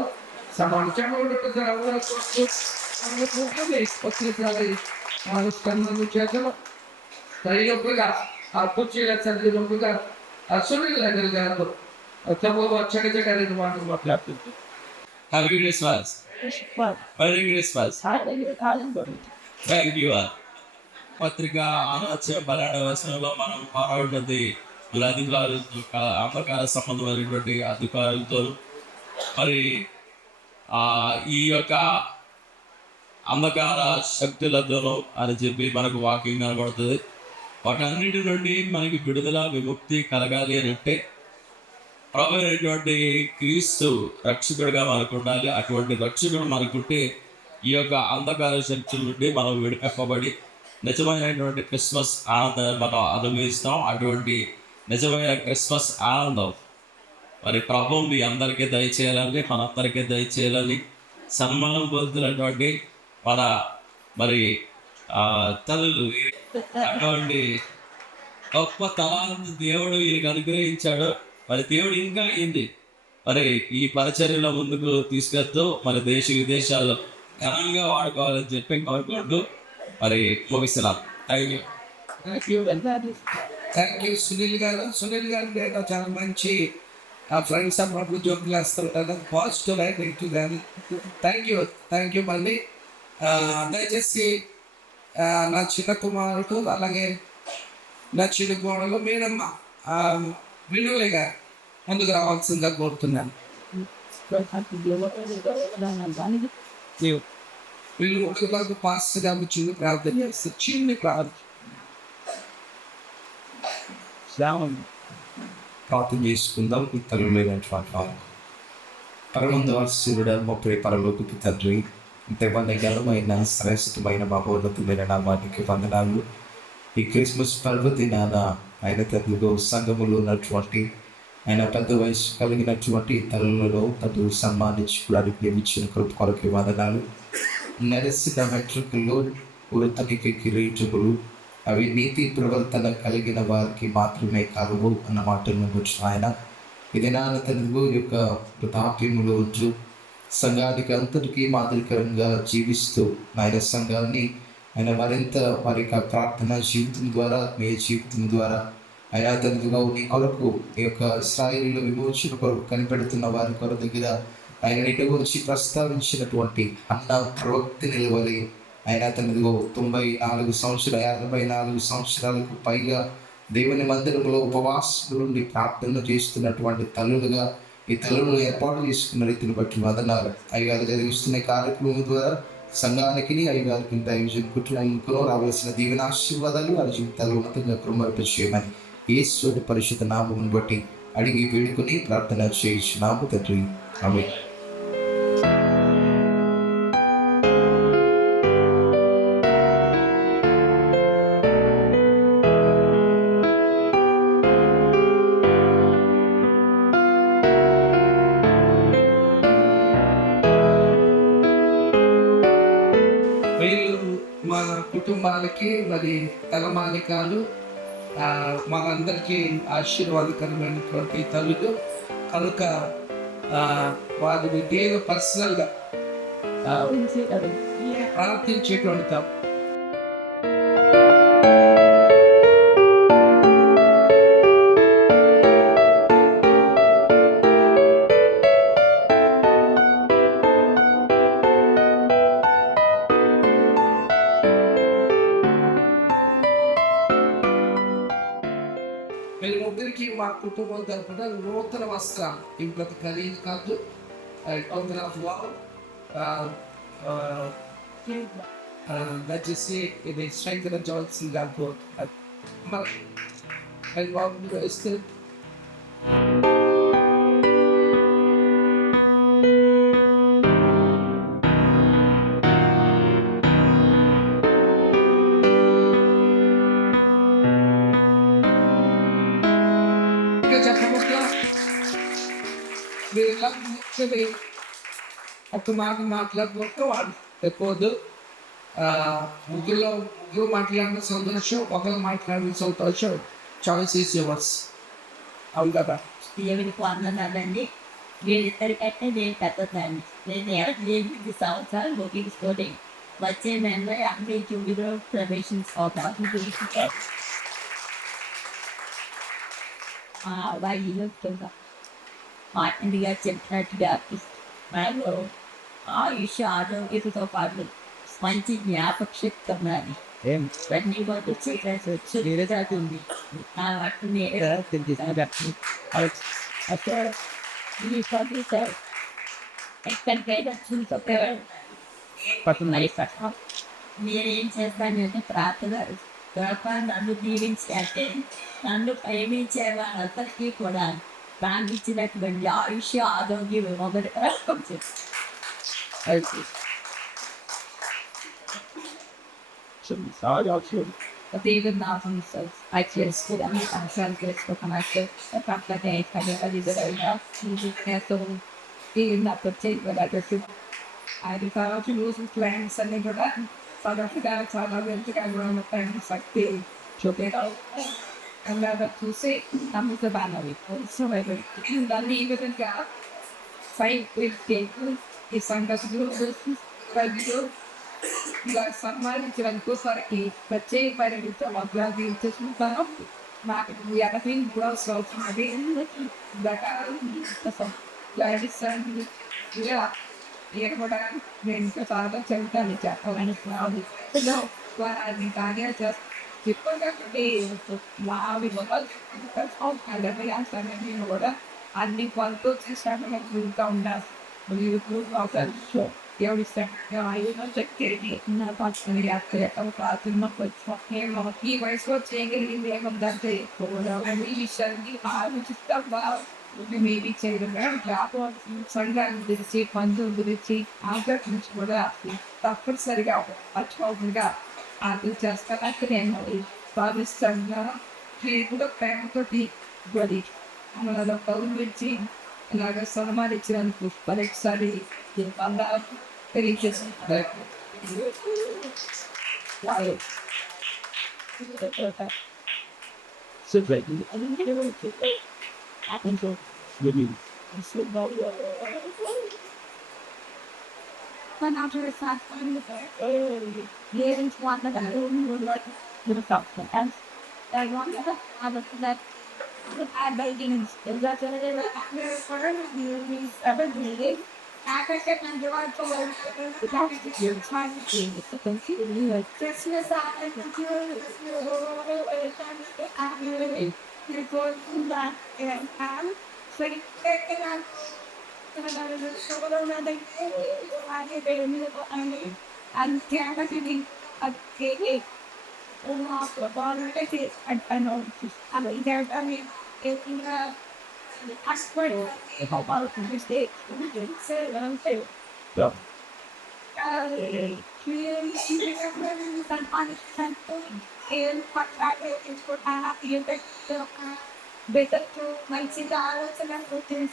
స్కందము చేతను సరిగ్గా ఆ కుర్చీల చదివినప్పుగా సునీల్ అనిల్ గారు చెడు మాటలు మాట్లాడుతుంది. Happy Christmas. Merry Christmas. Thank you. పత్రిక ఆలోచన పర్యాటక వ్యవస్థలో మనం పోరాడుతుంది అధికారులతో, అంధకార సంబంధమైనటువంటి అధికారులతో, మరి ఈ యొక్క అంధకార శక్తులతో అని చెప్పి మనకు వాక్యం కనబడుతుంది. వాటన్నిటి నుండి మనకి విడుదల విముక్తి కలగాలి అని అంటే ప్రభు అయినటువంటి క్రీస్తు రక్షకుడిగా మనకు ఉండాలి. అటువంటి రక్షకుడు మనకుంటే ఈ యొక్క అంధకార శక్తుల నుండి మనం విడిపెప్పబడి నిజమైనటువంటి క్రిస్మస్ ఆనందాన్ని మనం అనుభవిస్తాం. అటువంటి నిజమైన క్రిస్మస్ ఆనందం మరి ప్రభు మీ అందరికీ దయచేయాలని, మనందరికీ దయచేయాలని సన్మానం పొందుతున్నటువంటి మన మరి తల్లులు అటువంటి గొప్ప తలాంతు దేవుడు వీరికి అనుగ్రహించాడు. మరి దేవుడు ఇంకా ఏంటి మరి ఈ పరిచర్యలో ముందుకు తీసుకెళ్తూ మరి దేశ విదేశాల్లో ఘనంగా వాడుకోవాలని చెప్పి కోరుకుంటూ మరి ముగిస్తున్నాం. Thank you. Thank you Sunil garu. Sunil గారు నేను చాలా మంచి ఫ్రెండ్స్ అప్పుడు జోకులు వేస్తుంటారు. పాజిటివ్ నెగిటివ్ కానీ. థ్యాంక్ యూ మళ్ళీ. దయచేసి నా చిన్న కుమారుడు అలాగే నా చిన్న కోడలు మీరమ్మ వినులే గారు ముందుకు రావాల్సిందిగా కోరుతున్నాను. వీళ్ళు ఒకరికొకరు పాస్టర్ గారు చిన్న ప్రార్థన చేస్తారు. చిన్న ప్రార్థన చేసుకుందాం. ఈ తల్లి పరమందవాసురుడ ముప్పై పరలోకి తండ్రి, ఇంతమంది ఘనమైన శ్రేష్టమైన మహోన్నతమైన నామానికి వందనాలు. ఈ క్రిస్మస్ పర్వదినాన ఆయన తల్లిలో సంఘములో ఉన్నటువంటి ఆయన పెద్ద వయసు కలిగినటువంటి తల్లులలో తను సన్మానించుకోవడానికి ప్రేమించిన కృప కొరకు వందనాలు. నెరసిన వెంట్రుకలు వృతనికి కిరీటములు అవి నీతి ప్రవర్తన కలిగిన వారికి మాత్రమే కలవు అన్న మాటలను వచ్చిన ఆయన ఇది నాన్న తెలుగు యొక్క వృతాప్యములో ఉంచు సంఘానికి అంతటికీ మాదిరికరంగా జీవిస్తూ ఆయన సంఘాన్ని ఆయన మరింత వారి యొక్క ప్రార్థన జీవితం ద్వారా మీ జీవితం ద్వారా ఆయన తెలుగులో నీ కొరకు ఈ యొక్క స్థాయిలో విమోచన కొరకు కనిపెడుతున్న వారి కొర దగ్గర ఆయన నీటి గురించి ప్రస్తావించినటువంటి అన్న ప్రవక్తి నిలవలి ఆయన తనదిగో 94 సంవత్సరాలు 54 సంవత్సరాలకు పైగా దేవుని మందిరంలో ఉపవాసం నుండి ప్రార్థన చేస్తున్నటువంటి తల్లులుగా ఈ తల్లులు ఏర్పాటు చేసుకున్న రీతిని బట్టి వదనాలు. అయ్యగారు జరిగిస్తున్న కార్యక్రమం ద్వారా సంఘానికి అయ్యగారికి దైవజన కుటుంబంలో రావాల్సిన దీవెన ఆశీర్వాదాలు వారి జీవితాలు ఉన్నతంగా కృమర్ప చేయమని యేసు పరిశుద్ధ నామమును బట్టి అడిగి వేడుకొని ప్రార్థన చేయించున్నాము తండ్రి. ఆమేన్. మా కుటుంబాలకి మరి తలమానికాలు మనందరికీ ఆశీర్వాదకరమైనటువంటి తల్లులు కనుక వారిని నేను పర్సనల్గా ప్రార్థించేటువంటి తప్పు మీరు ముగ్గురికి మా కుటుంబం తరపున నూతన వస్త్రాలు ఇంకొక ఖరీదు కాదు దయచేసి ఇది స్వీకరించవలసిందిగా కోరుతున్నాను. ఇస్తే చెప్పకుండా మీరు ఇలా కూర్చొని ఒక మాట మాట్లాడుకుంటూ వాళ్ళు ఎక్కువదు ముగ్గురు మాట్లాడిన సంతోషం ఒకరు మాట్లాడిన సంతోషం చాయిస్ ఈస్ యువర్స్. అవును కదా. దేవునికి వందనాలండి. వీళ్ళిద్దరికంటే నేను పెద్దదాన్ని. నేను 8 సంవత్సరాలు ముగించుకొని వచ్చే నెలలో 59 ప్రవేశించుకోవడానికి అబ్బాయి చెప్తున్నా మాటగా చెప్పినట్టుగా మనలో ఆయుష్ ఆరోగ్యంతో పాటు మంచి జ్ఞాపక శక్తి ఉన్నది ఇవన్నీ కూడా ఉంది వాటిని అసలు ఈ సార్ ఎక్కడికైనా చూసుకున్నాయి సార్ నేనేం చేస్తానంటే ప్రార్థన నన్ను దీవించి అంటే నన్ను ప్రేమించే వాళ్ళందరికీ కూడా ప్రాణించినటువంటి ఆయుష్ ఆరోగ్యం మొదటి David Nathan says, I just put on and translates for connected. The fact that they kind of did it enough. So, David Nathan take what I just I decided to lose his plans and they got South Africa, South Africa, I run the plans like they took it out. And then to say, I'm with the banner. So, I went, then leave it in God. Fight with people. His son doesn't do this. But you ఇలా సన్మానించడానికి ఒకసారికి ప్రత్యేకమైన అభ్యర్థి చేసుకుంటాను నాకు ఎనభై కూడా అవుతున్నది కూడా నేను ఇంకా చాలా చెబుతాను చెప్పాలని అది కానీ చెప్పండి నేను కూడా అన్ని పనులు చేశాను ఇంకా ఉండాలి eu rispecchio io c'è che non faccio vedere ho fatto ma poi io questo c'è che mi devo dare ora mi senti non ci sta va maybe c'è il mercato sometimes they say quando they say anche non ci vuole altri sta per sariga faccio un'ga anche just la crema e fare stanga che tutto tempo di guardi non la paura ఇలాగ సన్మానించినందుకు పరీక్షని బాగా తెలియజేస్తున్నారు I buildings is that everything. I can enjoy the plastic time to continue Christmas. I before that and so and carrying a cake. I know. I mean, there's I mean, in passport, how about mistake? So, yeah. Better to my cigars and everything.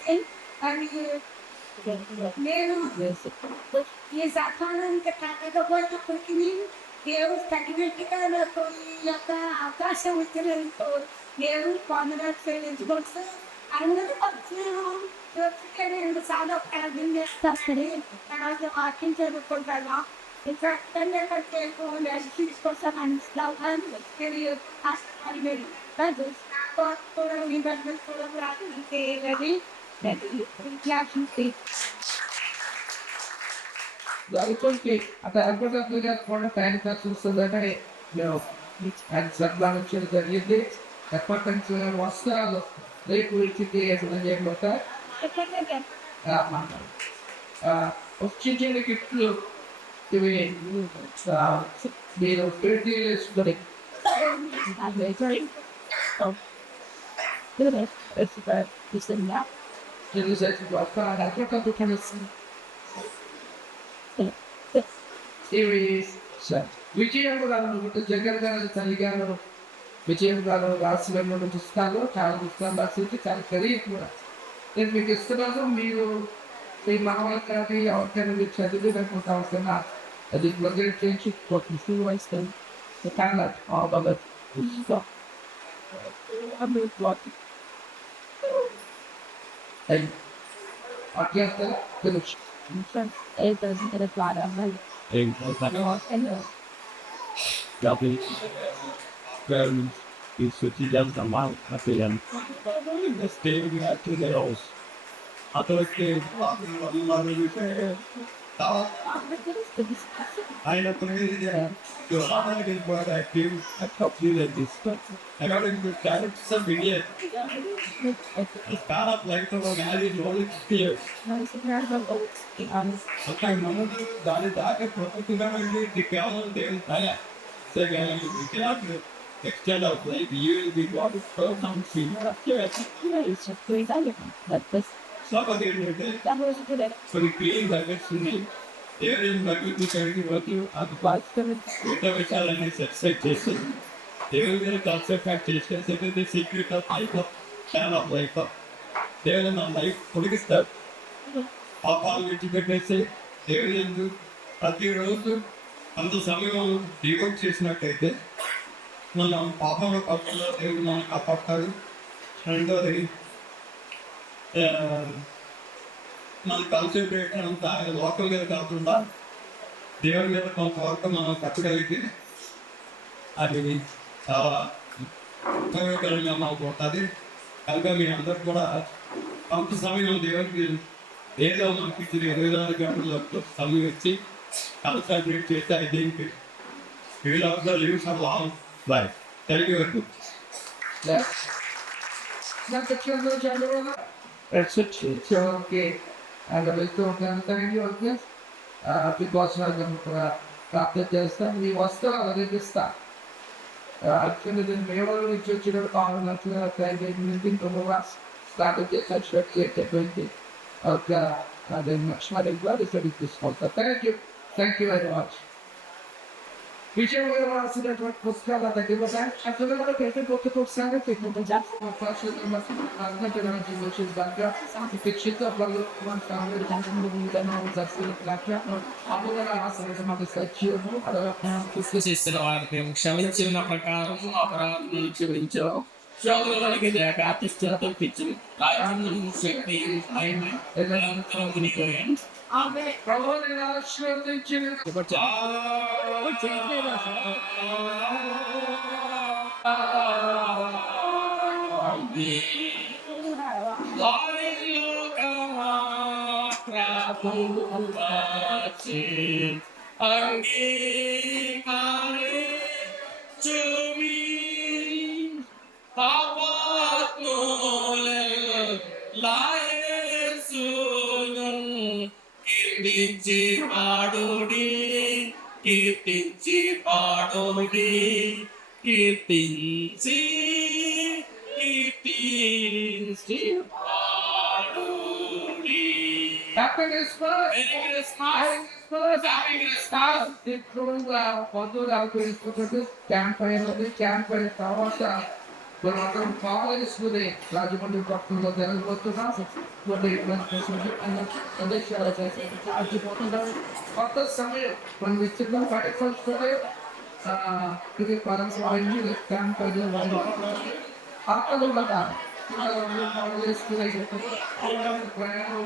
And yes, I can't get the word of cooking. Here is technical అవకాశం వచ్చినంతో నేను confidence feelings books అందరూ రెండు సార్లు అర్థం చేస్తారు walking చదువుకుంటాను ఇంకా కోసం आता अगोदर तुझ्या कोणा पॅनचा सुद्धा आणि सगळ्यांचे జరిగింది ఎప్పటికీ వస్తారు రేపు ఇచ్చింది అంటే ఏమంటా వచ్చింది గిఫ్ట్లు ఇవి నేను పెట్టి series విజయనగరం జగన్ గారు తల్లి గారు విజయనగరం రాష్ట్రంలో పుస్తకాలు చాలా పుస్తకాలు రాసి చాలా ఖరీదు కూడా నేను మీకు ఇస్తున్నాను మీరు మీ మనవాళ్ళకి ఎవరికైనా మీరు చదివినటువంటి అవసరం అది మొదటి చేయించి వస్తాను చాలా అత్యంత తెలుసు It's what you done the mouth at the end. The staying at the house. I thought they I know you're not getting what I feel. I talk to you like this. I got into character some idiot. It's kind of like the marriage all experience. Okay, no, that is that. Professionally, the camel there. Second, we cannot extend our life. You will be what is some feel. Somebody will take for the cream that gets in it. There is nothing to carry what you are the past with the challenge expectation. There will be a concept expectation, so the secret of life of channel life up. There is no life, political stuff. All which you can say, there is at the road, and the summer devote is not like that. No, no, Papa, everyone, Papa, and the మన concentrate అంతా లోకల్గా కాకుండా దేవుని మీద కొంత వరకు మనం కట్టగలిగితే అది చాలా ఉపయోగకరంగా మాకు ఉంటుంది. కనుక మీ అందరూ కూడా కొంత సమయం దేవునికి ఏదో మనకి 24 గంటల సమయం ఇచ్చి కాన్సన్ట్రేట్ చేస్తే I think you will also live for long life. Thank you very much. It's okay. And the rest of them, thank you again. Because after just we was still a this stuff. Actually, the mayor which you should have gone up to the anything to move us. Started to such a kid at 20. Okay, and then much more glad is this one. Thank you. Thank you very much. Whichever way around to that was covered, I give a back. After the other paper, go to cook Santa Fe, but just for person, which is back up. If it shits up, one family, then I was absolutely black. I'm going to ask some of the such you. శిశువార్యం క్షమించిన ప్రకారం అపరాధం క్షమించు. శోధనలకి వ్యాప్తిస్తున్న పిచ్చి రాజ్యం శక్తి కీర్తించి పాడుడి కీర్తించి పాడుడి కీర్తించి కీర్తించి పాడుడి. Happy Christmas! Merry Christmas! Happy Christmas! ఇప్పుడు పొద్దున క్యాంపైర్ తర్వాత మనం కాలేజీస్లోనే రాజమండ్రి పట్టణంలో జరగబోతున్నాం. కొత్త సమయం మనం ఇచ్చిన 31st ఇది పరంపర క్యాంపైర్ అక్కడ కాలేజీస్లో ప్రయాణం